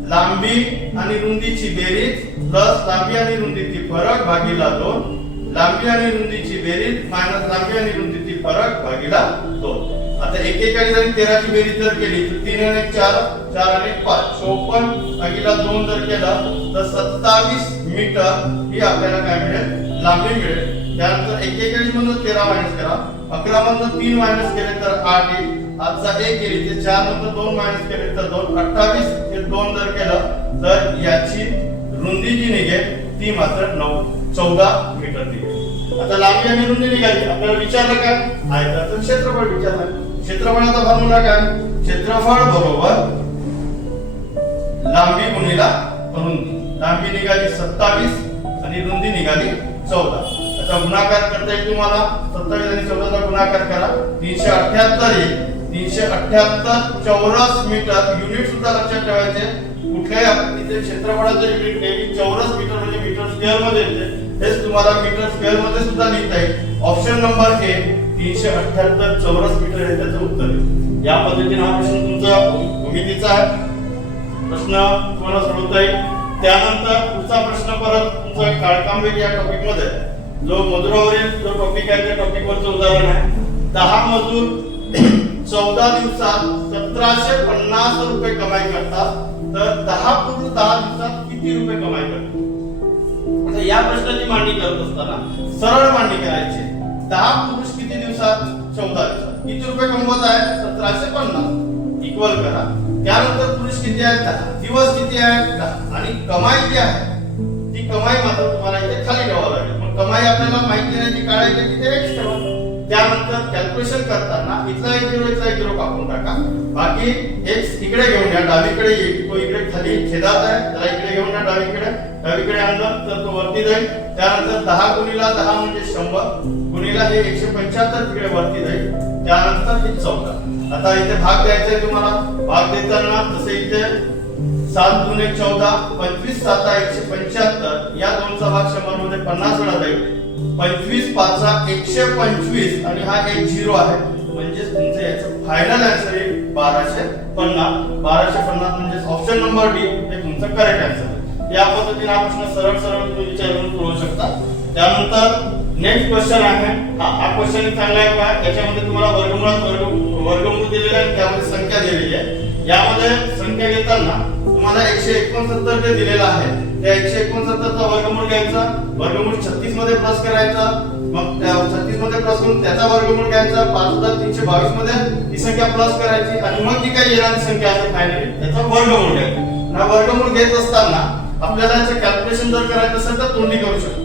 लांबी आणि रुंदीची बेरीज प्लस लांबी आणि रुंदीतील फरक भागीला 2, लांबी आणि रुंदीची बेरीज मायनस लांबी आणि रुंदीतील फरक भागीला 2. आता 41 आणि 13 ची बेरीज जर केली तर 3 आणि 4 4 आणि 5 54 भागीला 2 जर केला तर 27 मीटर ही आपल्याला काय मिळेल लांबी मिळेल. त्यानंतर 41 मधून 13 मायनस करा, 11 मधून 3 मायनस केले तर 8 येईल. आजचा 1 केली ते 4 मधून 2 मायनस केले तर 2 28 हे 2 जर केलं तर याची रुंदी जी निघेल ती मात्र 14 मीटर निघेल. आता लांबी आणि रुंदी निघाली. आपल्याला विचारलं काय आयताचं क्षेत्रफळ विचारलं. क्षेत्रफळाचा फॉर्म्युला काय, क्षेत्रफळ बरोबर लांबी गुणिला रुंदी. लांबी निघाली 27 आणि रुंदी निघाली 14. आता गुणाकार करता येईल तुम्हाला 27 आणि 14 चा गुणाकार करा 378 येईल. 378 चौरस मीटर. युनिट सुद्धा लक्षात ठेवायचे, कुठल्याही आकृतीचे क्षेत्रफळाचे युनिट नेहमी चौरस मीटर म्हणजे मीटर स्क्वेअर मध्ये येते. हेच तुम्हाला मीटर स्क्वेअर मध्ये सुद्धा लिहिता येईल. ऑप्शन नंबर ए 378 चौरस मीटर हे त्याचं उत्तर आहे. या पद्धतीने हा प्रश्न तुमचा भूमितीचा आहे. प्रश्न तुम्हाला सोडवता येईल. त्यानंतर पुढचा प्रश्न परत तुमचा काळकांबेल या टॉपिक मध्ये जो मजुरावरील जो टॉपिक आहे त्या टॉपिक वरचं उदाहरण आहे. 10 मजूर 14 दिवसात 1750 रुपये कमाई करतात, तर 10 पूर्ण 10 दिवसात किती रुपये कमाई करतात? आता या प्रश्नाची मांडणी करत असताना सरळ मांडणी करायची. 10 पुरुष किती दिवसात 14 दिवसात किती रुपये कमवत आहेत 1750 इक्वल करा. त्यानंतर पुरुष किती आहेत 10, दिवस किती आहेत 10 आणि कमाई जी आहे ती कमाई मात्र तुम्हाला इथे खाली ठेवावी लागेल. मग कमाई आपल्याला माहिती नाही ती काढायची तिथे x ठेवा. त्यानंतर कॅल्क्युलेशन करताना इथला 1 0 कापून टाका. बाकी x इकडे घेऊन या, डावीकडे येईल. तो इकडे खाली छेदात आहे त्याला इकडे घेऊन या, डावीकडे आणलं तर तो वरती जाईल. त्यानंतर 10 गुणिला 10 म्हणजे 100 गुणिला हे 175 तिकडे वरती जाईल. त्यानंतर हे 14. आता इथे भाग द्यायचा आहे तुम्हाला. भाग देताना जसे इथे 7 गुणे 14 25 7 175 या दोनचा भाग 100 मध्ये 50 वेळा जाईल. 25 5 125 आणि हा एक 0 आहे म्हणजे तुमचं याचं फायनल आन्सर येईल 1250. 1250 म्हणजे ऑप्शन नंबर डी हे तुमचं करेक्ट आन्सर आहे. या पद्धतीने हा प्रश्न सरळ सरळ तुम्ही विचारून सोडवू शकता. त्यानंतर नेक्स्ट क्वेश्चन आहे. हा क्वेश्चन चांगला आहे का? याच्यामध्ये तुम्हाला वर्गमूळ दिलेला आहे, त्यामध्ये संख्या दिलेली आहे. यामध्ये संख्या घेताना तुम्हाला 169 जे दिलेला आहे त्या 169 चा वर्गमूळ घ्यायचा, वर्गमूळ 36 मध्ये प्लस करायचा, मग 36 मध्ये प्लस करून त्याचा वर्गमूळ घ्यायचा, 5322 मध्ये ही संख्या प्लस करायची आणि मग जी काही येणारी संख्या असेल फायनली त्याचा वर्गमूळ घ्यायचा. हा वर्गमूळ घेत असताना आपल्याला याचे कॅल्क्युलेशन जर करायचं असेल तर तोंडी करू शकतो.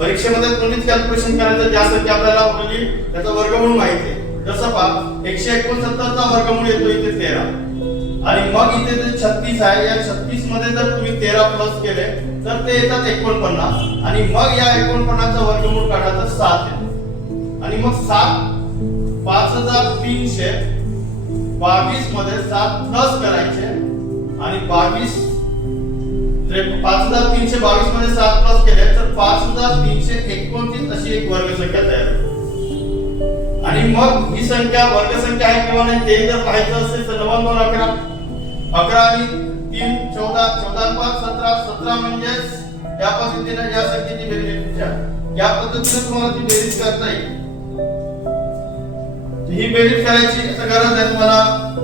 परीक्षेमध्ये तोंडीच कॅल्क्युलेशन करायचं, ज्या संख्या आपल्याला ऑलरेडी त्याचा वर्गमूळ माहिती आहे. जसं पहा 169 चा वर्गमूळ येतो इथे 13 आणि मग इथे जे 36 आहे या 36 मध्ये जर तुम्ही 13 प्लस केले तर ते येतात 49 आणि मग या 49 चा वर्गमूळ काढा तर 7 येतो आणि मग 7 5322 मध्ये 7 प्लस करायचे आणि 5322 मध्ये 7 प्लस केले तर 5329 अशी एक वर्गसंख्या तयार होते. आणि मग ही संख्या वर्गसंख्या आहे किंवा नाही ते जर पाहायचं असेल तर 9 2 11 11 आणि 3 14 14 5 17 17 म्हणजे या पद्धतीने या संख्येची बेरीज या पद्धतीने तुम्हाला ती बेरीज करता येईल. ही बेरीज करायची गरज आहे, तुम्हाला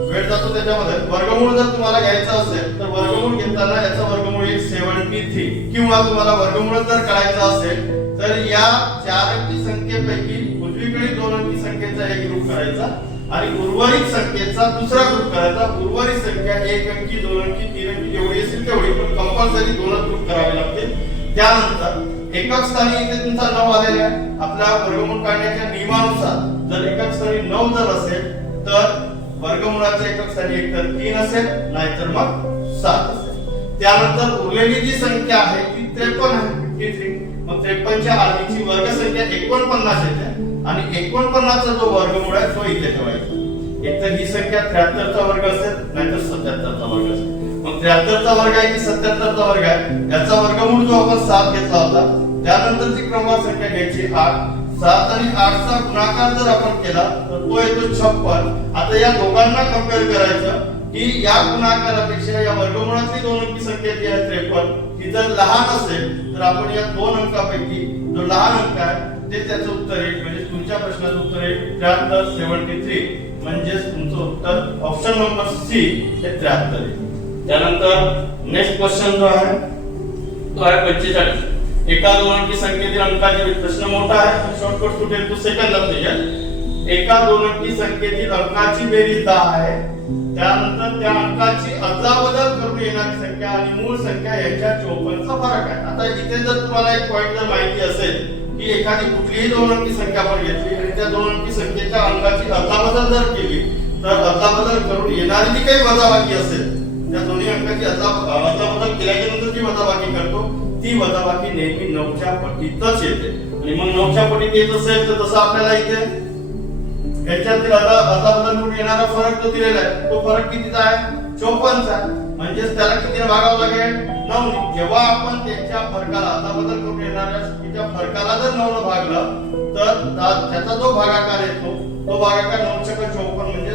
वेळ जातो त्याच्यामध्ये. वर्गमूळ जर तुम्हाला घ्यायचा असेल तर वर्गमूळ घेताना याचा वर्गमूळ 73 किंवा तुम्हाला वर्गमूळ जर काढायचा असेल तर या 4 अंकी संख्येपैकी उजवीकडील 2 अंकी संख्येचा एक ग्रुप करायचा आणि उर्वरित संख्येचा दुसरा ग्रुप करायचा. उर्वरित संख्या 1 अंकी 2 अंकी 3 अंकी जेवढी असेल तेवढी, पण कंपल्सरी 2 ग्रुप करावे लागतील. त्यानंतर एकक स्थानी इथे तुमचा 9 आलेला आहे. आपल्या वर्गमूळ काढण्याच्या नियमानुसार जर एकक स्थानी 9 जर असेल तर वर्गमूळाचे एकक स्थानी एकतर 3 असेल नाहीतर मग 7 असेल. त्यानंतर उरलेली जी संख्या आहे ती 53 आहे, 53. मग 53 च्या आधीची वर्गसंख्या 49 येते आणि 49 चा जो वर्गमूळ आहे तो इथे ठेवायचा. एकतर ही संख्या 73 चा वर्ग असेल नाहीतर 77 चा वर्ग असेल. मग 73 चा वर्ग आहे की 77 चा वर्ग आहे याचा वर्गमूळ जो आपण 7 घेतला होता त्यानंतरची क्रमवार संख्या घ्यायची 8. 7 आणि 8 चा गुणाकार जर आपण केला तर तो येतो 56. आता या दोघांना कंपेअर करायचं की या गुणाकारापेक्षा या वर्गमूळातली 2 अंकी संख्या जी आहे 53 ही जर लहान असेल तर आपण या 2 अंकापैकी जो लहान अंक आहे ते त्याचं उत्तर येईल. म्हणजे तुमच्या प्रश्नाचं उत्तर येईल 73 म्हणजे तुमचं उत्तर ऑप्शन नंबर सी हे 73 आहे. त्यानंतर नेक्स्ट क्वेश्चन जो आहे तो आहे 45. एका 2 अंकी संख्येतील अंकाची प्रश्न मोठा आहे, शॉर्टकट सुटेल तो सेकंदात येईल. एका 2 अंकी संख्येतील अंकाची बेरीज 10 आहे. त्यानंतर त्या अंकाची अदलाबदल करून येणारी संख्या आणि मूळ संख्या यांच्यात 54 चा फरक आहे. आता इथे जर तुम्हाला एक पॉइंट जर माहिती असेल की एखादी कुठलीही 2 अंकी संख्या आपण घेतली आणि त्या 2 अंकी संख्येच्या अंकाची अदलाबदल जर केली तर अदलाबदल करून येणारी जी काही वजाबाकी असेल त्या दोन्ही अंकाची अदलाबदल केल्याच्या नंतर जी वजाबाकी करतो ती वजाबाकी नेहमी 9 च्या पटीतच येते. आणि मग 9 च्या पटीत येत असेल तर जसं आपल्याला इथे याच्यातील अदलाबदल करून येणारा फरक जो दिलेला आहे तो फरक कितीचा आहे 54 चा. म्हणजे त्याला कितीने भागावं लागेल 9 ने. जेव्हा आपण त्याच्या फरकाला अदलाबदल करून येणाऱ्या संख्येच्या फरकाला जर 9 ने भागलं तर त्याचा जो भागाकार येतो तो भागाकार 9 × 54 म्हणजे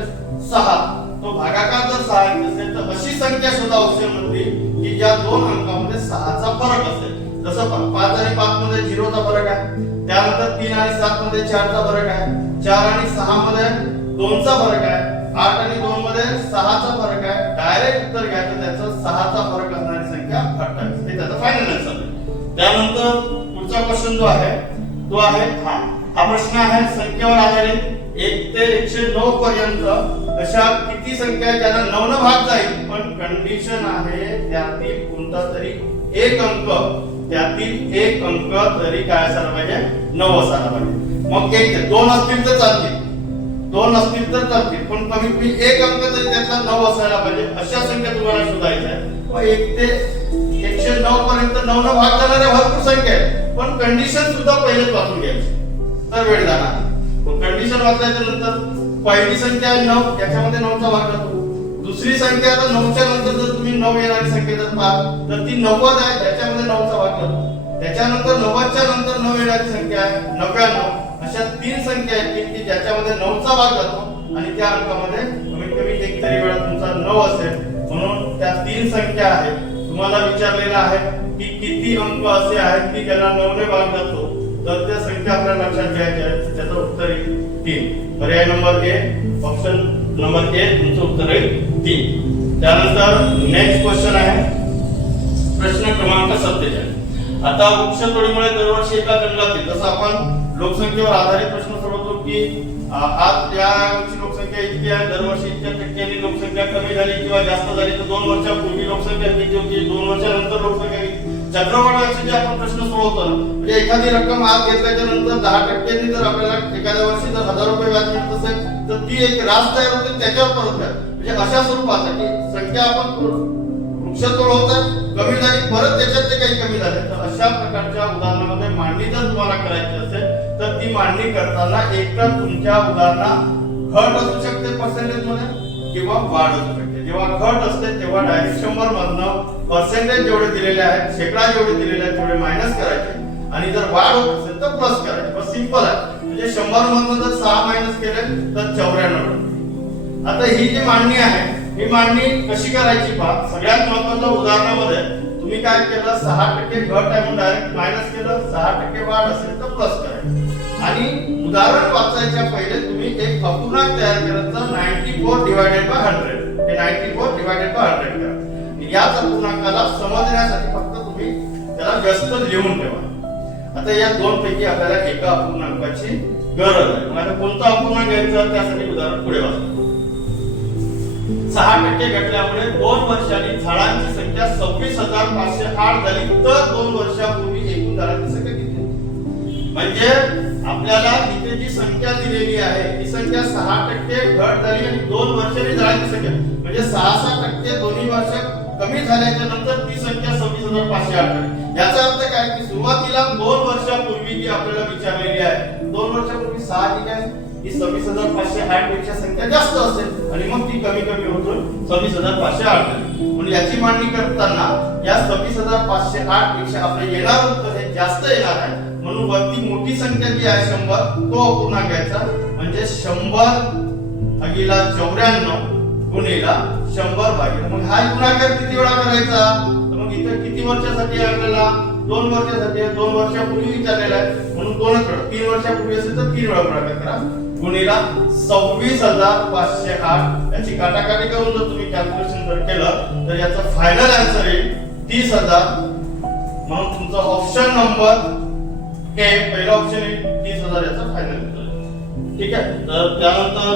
6. तो भागाकार जर 6 असेल तर अशी संख्या शोधा ऑप्शन मध्ये की ज्या 2 अंकामध्ये 6 चा फरक असेल. जसं 5 आणि 5 मध्ये 0 चा फरक आहे. त्यानंतर 3 आणि 7 मध्ये 4 चा फरक आहे. 4 आणि 6 मध्ये 2 चा फरक आहे. 8 आणि 2 मध्ये 6 चा फरक आहे. डायरेक्ट उत्तर घ्यायचं त्याचं 6 चा फरक असणारी संख्या 28 हे त्याचा फायनल आन्सर आहे. त्यानंतर पुढचा क्वेश्चन जो आहे तो आहे हा प्रश्न आहे संख्येवर आधारित 1 ते 109 पर्यंत अशा किती संख्या ज्याला 9 ने भाग जाईल पण कंडिशन आहे त्यातील कोणता तरी एक अंक तरी काय असायला पाहिजे 9 असायला पाहिजे. मग 1 ते 2 असतील तर चालतील, 2 असतील तर चालतील, पण कमीत कमी एक अंक तरी त्यातला 9 असायला पाहिजे अशा संख्या तुम्हाला शोधायच्या आहे. मग 1 ते 109 पर्यंत 9 ने भाग जाणाऱ्या भरपूर संख्या आहेत पण कंडिशन सुद्धा पहिलेच वाचून घ्यायची तर वेळ जाणार. मग कंडिशन वाचल्याच्या नंतर पहिली संख्या आहे 9 याच्यामध्ये 9 चा भाग जातो. दुसरी संख्या आता 9 च्या नंतर जर तुम्ही 9 येणारी संख्या जर पाहिली तर ती 90 आहे त्याच्यामध्ये 9 चा भाग जातो. त्याच्यानंतर 90 च्या नंतर 9 येणारी संख्या आहे 99. अशा 3 संख्या आहेत की ज्याच्यामध्ये 9 चा भाग जातो आणि त्या अंकामध्ये कमीत कमी एक तरी वेळा तुमचा 9 असेल. म्हणून त्या 3 संख्या आहेत तुम्हाला विचारलेला आहे की किती अंक असे आहेत की ज्याला 9 ने भाग जातो, तर त्या संख्या आपल्याला लक्षात घ्यायच्या आहेत. तर त्याचं उत्तर आहे 3. पर्याय number A, option number A तुमचं उत्तर आहे 3. त्यानंतर नेक्स्ट क्वेश्चन आहे प्रश्न क्रमांक 47. आता वृक्षतोडीमुळे दरवर्षी एका गणनातील, जसं आपण लोकसंख्येवर आधारित प्रश्न सोडवतो की आज या लोकसंख्या इतकी आहे, दरवर्षी इतक्या टक्क्यांनी लोकसंख्या कमी झाली किंवा जास्त झाली, तर 2 वर्षापूर्वी लोकसंख्या किती होती, 2 वर्षानंतर लोकसंख्या किती. चक्रवाढीचे जे आपण प्रश्न सोडवतो ना, म्हणजे एखादी रक्कम आज घेतल्याच्या नंतर 10% जर आपल्याला एखाद्या वर्षी जर 1000 रुपये व्याज मिळत असेल तर ती एक रास तयार होते, त्याच्यावर परत व्याज. म्हणजे अशा स्वरूपात की संख्या आपण वृक्षतोड होत आहे, कमी झाली, परत त्याच्यातले काही कमी झाले. तर अशा प्रकारच्या उदाहरणामध्ये मांडणी जर तुम्हाला करायची असेल तर ती मांडणी करताना एकतर तुमच्या उदाहरणात घट असू शकते पर्सेंटेज मध्ये किंवा वाढ असू शकते. जेव्हा घट असते तेव्हा डायरेक्ट 100 मधनं पर्सेंटेज जेवढे दिलेले आहेत, शेकडा जेवढे दिलेले आहेत तेवढे मायनस करायचे, आणि जर वाढ होत असेल तर प्लस करायचे. बस सिंपल आहे. म्हणजे 100 मधनं जर 6 मायनस केले तर 94. आता ही जी मांडणी आहे ही मांडणी कशी करायची पहा. सगळ्यात महत्त्वाचं उदाहरणामध्ये तुम्ही काय केलं, 6% घट आहे म्हणून डायरेक्ट मायनस केलं, 6% वाढ असेल तर प्लस करायचं. आणि उदाहरण वाचायच्या पहिले तुम्ही एक अपूर्णांक तयार करायचा 94 डिवायडेड बाय 100. हे 94 डिवायडेड बाय 100 करा. याच अपूर्णांकाला समजण्यासाठी फक्त तुम्ही त्याला व्यस्त लिहून ठेवा. आता या दोन पैकी आपल्याला एका अपूर्णांकाची गरज आहे. मग आता कोणता अपूर्णांक घ्यायचा त्यासाठी उदाहरण पुढे वाचतो. 6% घटल्यामुळे 2 वर्षांनी झाडांची संख्या 26,508 झाली, तर 2 वर्षापूर्वी एकूण झाडांची संख्या किती? म्हणजे आपल्याला इथे जी संख्या दिलेली आहे ती संख्या 6% घट झाली आणि 2 वर्षांनी झाडांची संख्या म्हणजे 6% दोन्ही वर्ष कमी झाल्याच्या नंतर ती संख्या 26,508 झाली. याचा अर्थ काय की सुरुवातीला 2 वर्षापूर्वी जी आपल्याला विचारलेली आहे, 2 वर्षापूर्वी 6 जी आहे ही 26,508 पेक्षा संख्या जास्त असेल आणि मग ती कमी कमी होऊन 26,508 झाली. म्हणून याची मांडणी करताना या 26,508 पेक्षा आपले येणार उत्तर हे जास्त येणार आहे. म्हणून वरती मोठी संख्या जी आहे 100 तो अपूर्णांक घ्यायचा. म्हणजे 100 भागिले 94 गुणिले 100 भागिले, मग हा गुणाकार किती वेळा करायचा, तर मग इथे किती वर्षासाठी आहे आपल्याला, 2 वर्षासाठी आहे. 2 वर्षापूर्वी विचारलेला आहे म्हणून 2च वेळा, 3 वर्षापूर्वी असेल तर 3 वेळा गुणाकार करा गुणिले 26,508. याची काटाकाटी करून जर तुम्ही कॅल्क्युलेशन जर केलं तर याचा फायनल आन्सर येईल 30,000. म्हणून तुमचा ऑप्शन नंबर ए पहिला ऑप्शन येईल 30,000 याचा फायनल आन्सर. ठीक आहे. तर त्यानंतर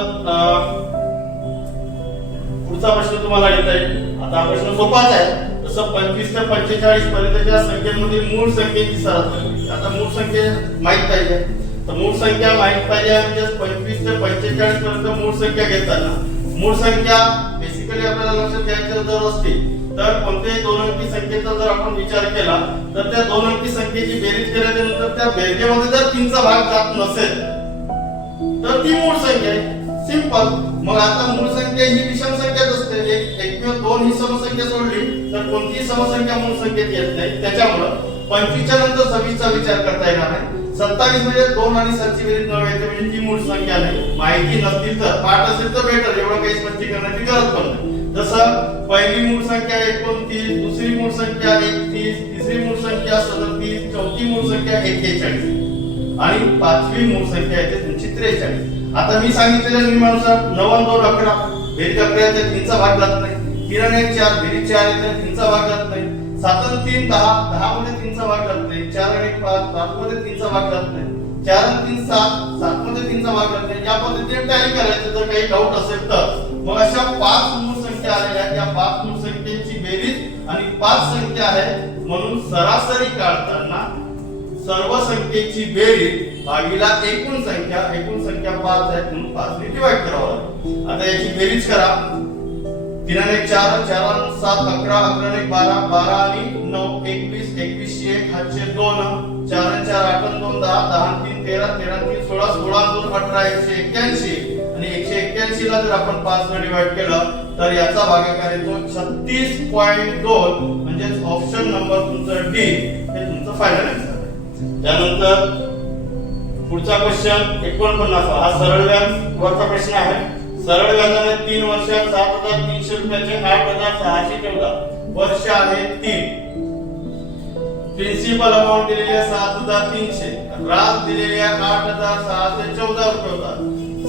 पुढचा प्रश्न तुम्हाला येत आहे. आता हा प्रश्न सोपाच आहे. तसं 25 ते 45 पर्यंतच्या संख्येमधील मूळ संख्येची सरासरी. आता मूळ संख्या माहित पाहिजे, तर मूळ संख्या माहित पाहिजे म्हणजे 25 ते 45 पर्यंत मूळ संख्या घेताना मूळ संख्या बेसिकली आपल्याला लक्षात घ्यायचं जर असतील तर कोणत्याही 2 अंकी संख्येचा जर आपण विचार केला तर त्या 2 अंकी संख्येची बेरीज केल्यानंतर त्या बेरजेमध्ये जर 3 चा भाग जात नसेल तर ती मूळ संख्या आहे. सिंपल. मग आता मूळ संख्या ही विषम संख्याच असते. एक किंवा 2 ही समसंख्या सोडली तर कोणतीही समसंख्या मूळ संख्येत येत नाही. त्याच्यामुळे 25 च्या नंतर 26 चा विचार करता येणार नाही. 27 म्हणजे 2 आणि 7 ची बेरीज 9 येते म्हणजे ती मूळ संख्या नाही. माहिती नसतील तर पाठ असेल तर बेटर, एवढं काही स्पष्टीकरणाची गरज पण नाही. जसं पहिली मूळ संख्या 29, दुसरी मूळ संख्या 31, तिसरी मूळ संख्या 37, चौथी मूळ संख्या 41 आणि पाचवी मूळ संख्या येते तुमची 43. आता मी सांगितलेल्या नियमानुसार 9 आणि 2 11, बेरीज 11 येते 3 चा भाग जात नाही. 3 आणि 1 4, बेरीज 4 येते 3 चा भाग जात नाही. 7 आणि 3 10, 10 मध्ये 3 चा भाग जात नाही. 4 आणि 1 5, 5 मध्ये 3 चा भाग जात नाही. 4 आणि 3 7, 7 मध्ये 3 चा भाग जात नाही. या पद्धतीने टॅली करायचं जर काही डाऊट असेल तर. मग अशा 5 मूळ संख्या आलेल्या त्या 5 मूळ संख्येची बेरीज आणि 5 संख्या आहे म्हणून सरासरी काढताना सर्व संख्येची बेरीज भागिले एकूण संख्या 5 आहे म्हणून 5 ने डिवाइड करावं लागेल. आता याची बेरीज करा. 3 आणि 1 4, 4 आणि 7 11, 11 आणि 12, 12 आणि 9 21, 21 1 हातचे 2, 4 आणि 4 8 आणि 2 10, 10 आणि 3 13, 13 आणि 3 16, 16 आणि 2 18 181 आणि 181 ला जर आपण 5 ने डिवाइड केलं तर याचा भागाकार येतो 36.2. म्हणजे ऑप्शन नंबर तुमचा डी हे तुमचं फायनल आन्सर आहे. त्यानंतर पुढचा क्वेश्चन 49 हा सरळ व्याज वरचा प्रश्न आहे. सरळ व्याजाने 3 वर्षात 7,300 रुपयाचे 8,614 वर्ष आहे 3, प्रिन्सिपल अमाउंट दिलेली आहे 7300, रास दिलेली आहे 8614 रुपये होतात.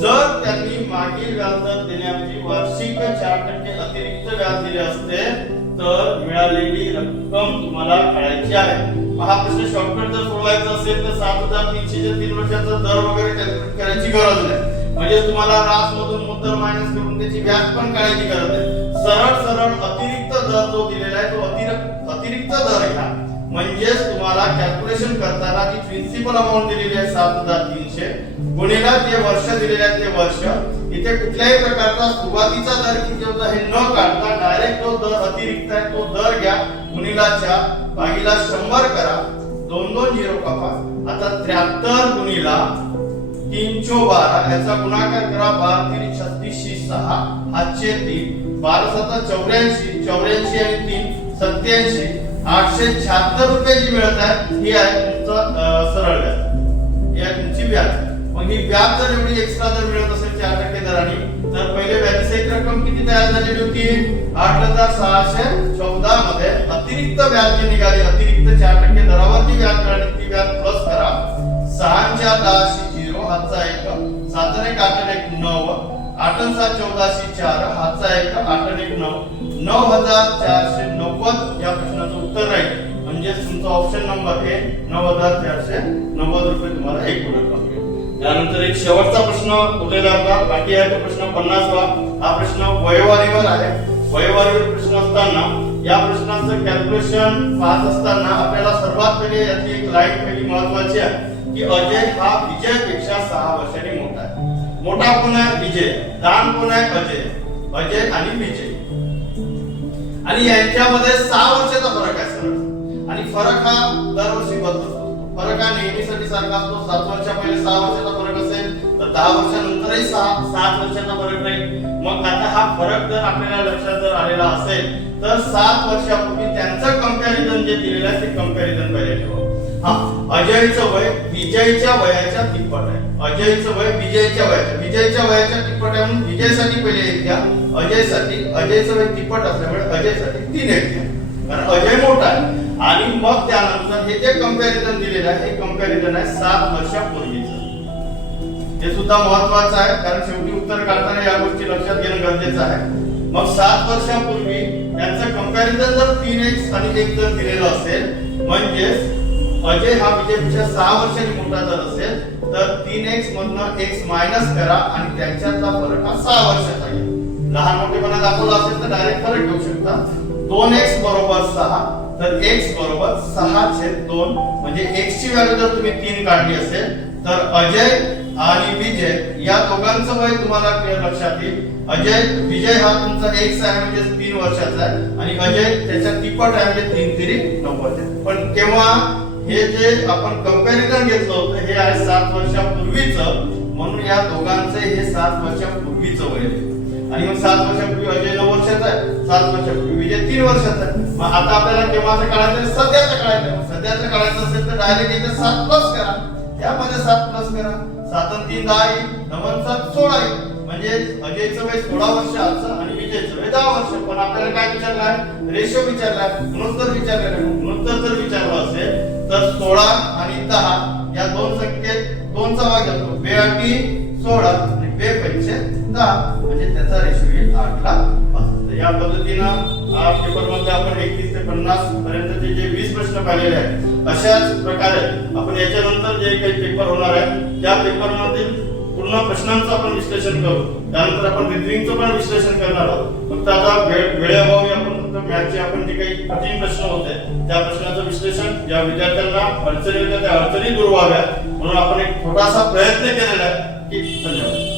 जर त्यांनी मागील व्याजदर देण्याऐवजी वार्षिक 4% अतिरिक्त व्याज दिले असते तर मिळालेली रक्कम तुम्हाला काढायची आहे. हा प्रश्न शॉर्टकट जर सोडवायचा असेल तर 7300 च्या 3 वर्षाचा दर वगैरे कॅल्क्युलेट करायची गरज नाही. म्हणजे तुम्हाला रास मधून मुद्दल मायनस करून त्याची व्याज पण काढायची गरज नाही. सरळ सरळ अतिरिक्त दर जो दिलेला आहे तो अतिरिक्त दर घ्या. म्हणजेच तुम्हाला कॅल्क्युलेशन करताना जी प्रिन्सिपल अमाउंट दिलेली आहे 7300 गुणिले ते वर्ष दिलेले आहे ते वर्ष, इथे कुठल्याही प्रकारचा सुरुवातीचा दर किती होता हे न काढता डायरेक्ट जो दर अतिरिक्त आहे तो दर घ्या, गुणिलाच्या भागीला 100 करा, 2 2 0 कापा. आता 73 गुणिला 312 याचा गुणाकार करा, 12 36 6 हातचे 3, 12 7 84, 84 आणि 3 87, 876 रुपये जी मिळत आहे ही आहे तुमचा सरळ व्याज, ही आहे तुमची व्याज. मग ही व्याज जर एवढी एक्स्ट्रा जर मिळत असेल 4% दराने तर पहिले व्याजाची एक रक्कम किती तयार झालेली होती 8614 मध्ये अतिरिक्त व्याज जी निघाली, अतिरिक्त 4% दरावरती व्याज मिळाली ती व्याज प्लस करा. 6 च्या 10 0 हातचा 1, 7 ने 8 1 9, 8 7 14 4 हातचा 1, 8 1 9, 9490 या प्रश्नाचं उत्तर राहील. म्हणजे तुमचा ऑप्शन नंबर हे 9490 रुपये तुम्हाला एकूण रक्कम मिळेल. त्यानंतर एक शेवटचा प्रश्न उरलेला आपला बाकी आहे तो प्रश्न 50वा. हा प्रश्न वयवारीवर आहे. वयवारीवर प्रश्न असताना या प्रश्नाचं कॅल्क्युलेशन पाहत असताना आपल्याला सर्वात पहिले याची एक लाईन पहिली महत्त्वाची आहे की अजय हा विजय पेक्षा 6 वर्षांनी मोठा आहे. मोठा कोण आहे? विजय. लहान कोण आहे? अजय. अजय आणि विजय आणि यांच्यामध्ये 6 वर्षाचा फरक आहे सरळ. आणि फरक हा दरवर्षी बदलत असतो. फरक हा नेहमीसाठी सारखा असतो. 7 वर्षा पहिले 6 वर्षाचा फरक असेल तर 10 वर्षानंतरही 7 वर्षाचा फरक राहील. मग आता हा फरक जर आपल्याला लक्षात जर आलेला असेल तर 7 वर्षापूर्वी त्यांचं कंपॅरिझन जे दिलेलं आहे ते कंपॅरिझन पहिले ठेवा. हा अजयचं वय विजयच्या वयाच्या तिप्पट आहे. अजयचं वय विजयच्या वयाच्या तिप्पट आहे म्हणून विजयसाठी पहिले 1 घ्या. अजयचं वय तिप्पट असल्यामुळे अजयसाठी 3 1 घ्या. कारण अजय मोठा आहे. आणि मग त्यानंतर हे जे कंपॅरिझन दिलेलं आहे हे कंपॅरिझन आहे 7 वर्षापूर्वीचं. हे सुद्धा महत्त्वाचं आहे कारण शेवटी उत्तर काढताना या गोष्टी लक्षात घेणं गरजेचं आहे. मग 7 वर्षापूर्वी यांचं कंपॅरिझन जर 3x आणि 1 जर दिलेलं असेल म्हणजे अजय हा विजयपेक्षा 6 वर्षांनी मोठा जर असेल तर 3x मधनं x मायनस करा आणि त्यांच्यातला फरक हा 6 वर्षाचा आहे. लहान मोठेपणा दाखवला असेल तर डायरेक्ट फरक घेऊ शकता. 2x बरोबर 6 तर x बरोबर 6/2 म्हणजे x ची व्हॅल्यू जर तुम्ही 3 काढली असेल तर अजय आणि विजय या दोघांचं वय तुम्हाला लक्षात येईल. विजय हा तुमचा x आहे म्हणजे 3 वर्षाचा आहे आणि अजय त्याच्या तिप्पट आहे म्हणजे 3 3 90 आहे. पण केव्हा हे जे आपण कंपॅरिझन घेतलं होतं हे आहे 7 वर्षापूर्वीचं म्हणून या दोघांचे हे 7 वर्षापूर्वीचं वय आहे. आणि मग 7 वर्षापूर्वी अजय 9 वर्षाचा आहे, 7 वर्षापूर्वी विजय 3 वर्षाचा आहे. मग आता आपल्याला केव्हाचं काढायचं सध्याचं काढायचं. सध्याचं काढायचं असेल तर डायरेक्ट इथे 7 प्लस करा. त्यामध्ये 7 प्लस करा. 7 आणि 3 10 येईल, 9 आणि 7 16 येईल. म्हणजे अजयचं वय 16 वर्षाचं आणि विजयचं वय 10 वर्ष. पण आपल्याला काय विचारलं आहे? रेशो विचारला आहे, गुणोत्तर विचारलेलं आहे. गुणोत्तर जर विचारलं असेल तर 16 आणि 10 या दोन संख्येत 2 चा भाग जातो. 2 16 आणि 2 5 10 म्हणजे त्याचा रेशो येईल 8/5. या पद्धतीनं पेपर मध्ये आपण 31 ते 50 पर्यंतचे जे 20 प्रश्न पाहिलेले आहेत अशाच प्रकारे आपण याच्यानंतर जे काही पेपर होणार आहे त्या पेपर मधील पूर्ण प्रश्नांचं आपण विश्लेषण करू. त्यानंतर आपण रिझनिंगचं पण विश्लेषण करणार आहोत. फक्त आता वेळेअभावी आपण फक्त मॅथचे आपण जे काही कठीण प्रश्न होते त्या प्रश्नाचं विश्लेषण ज्या विद्यार्थ्यांना अडचणी होत्या त्या अडचणी दूर व्हाव्या म्हणून आपण एक छोटासा प्रयत्न केलेला आहे. धन्यवाद.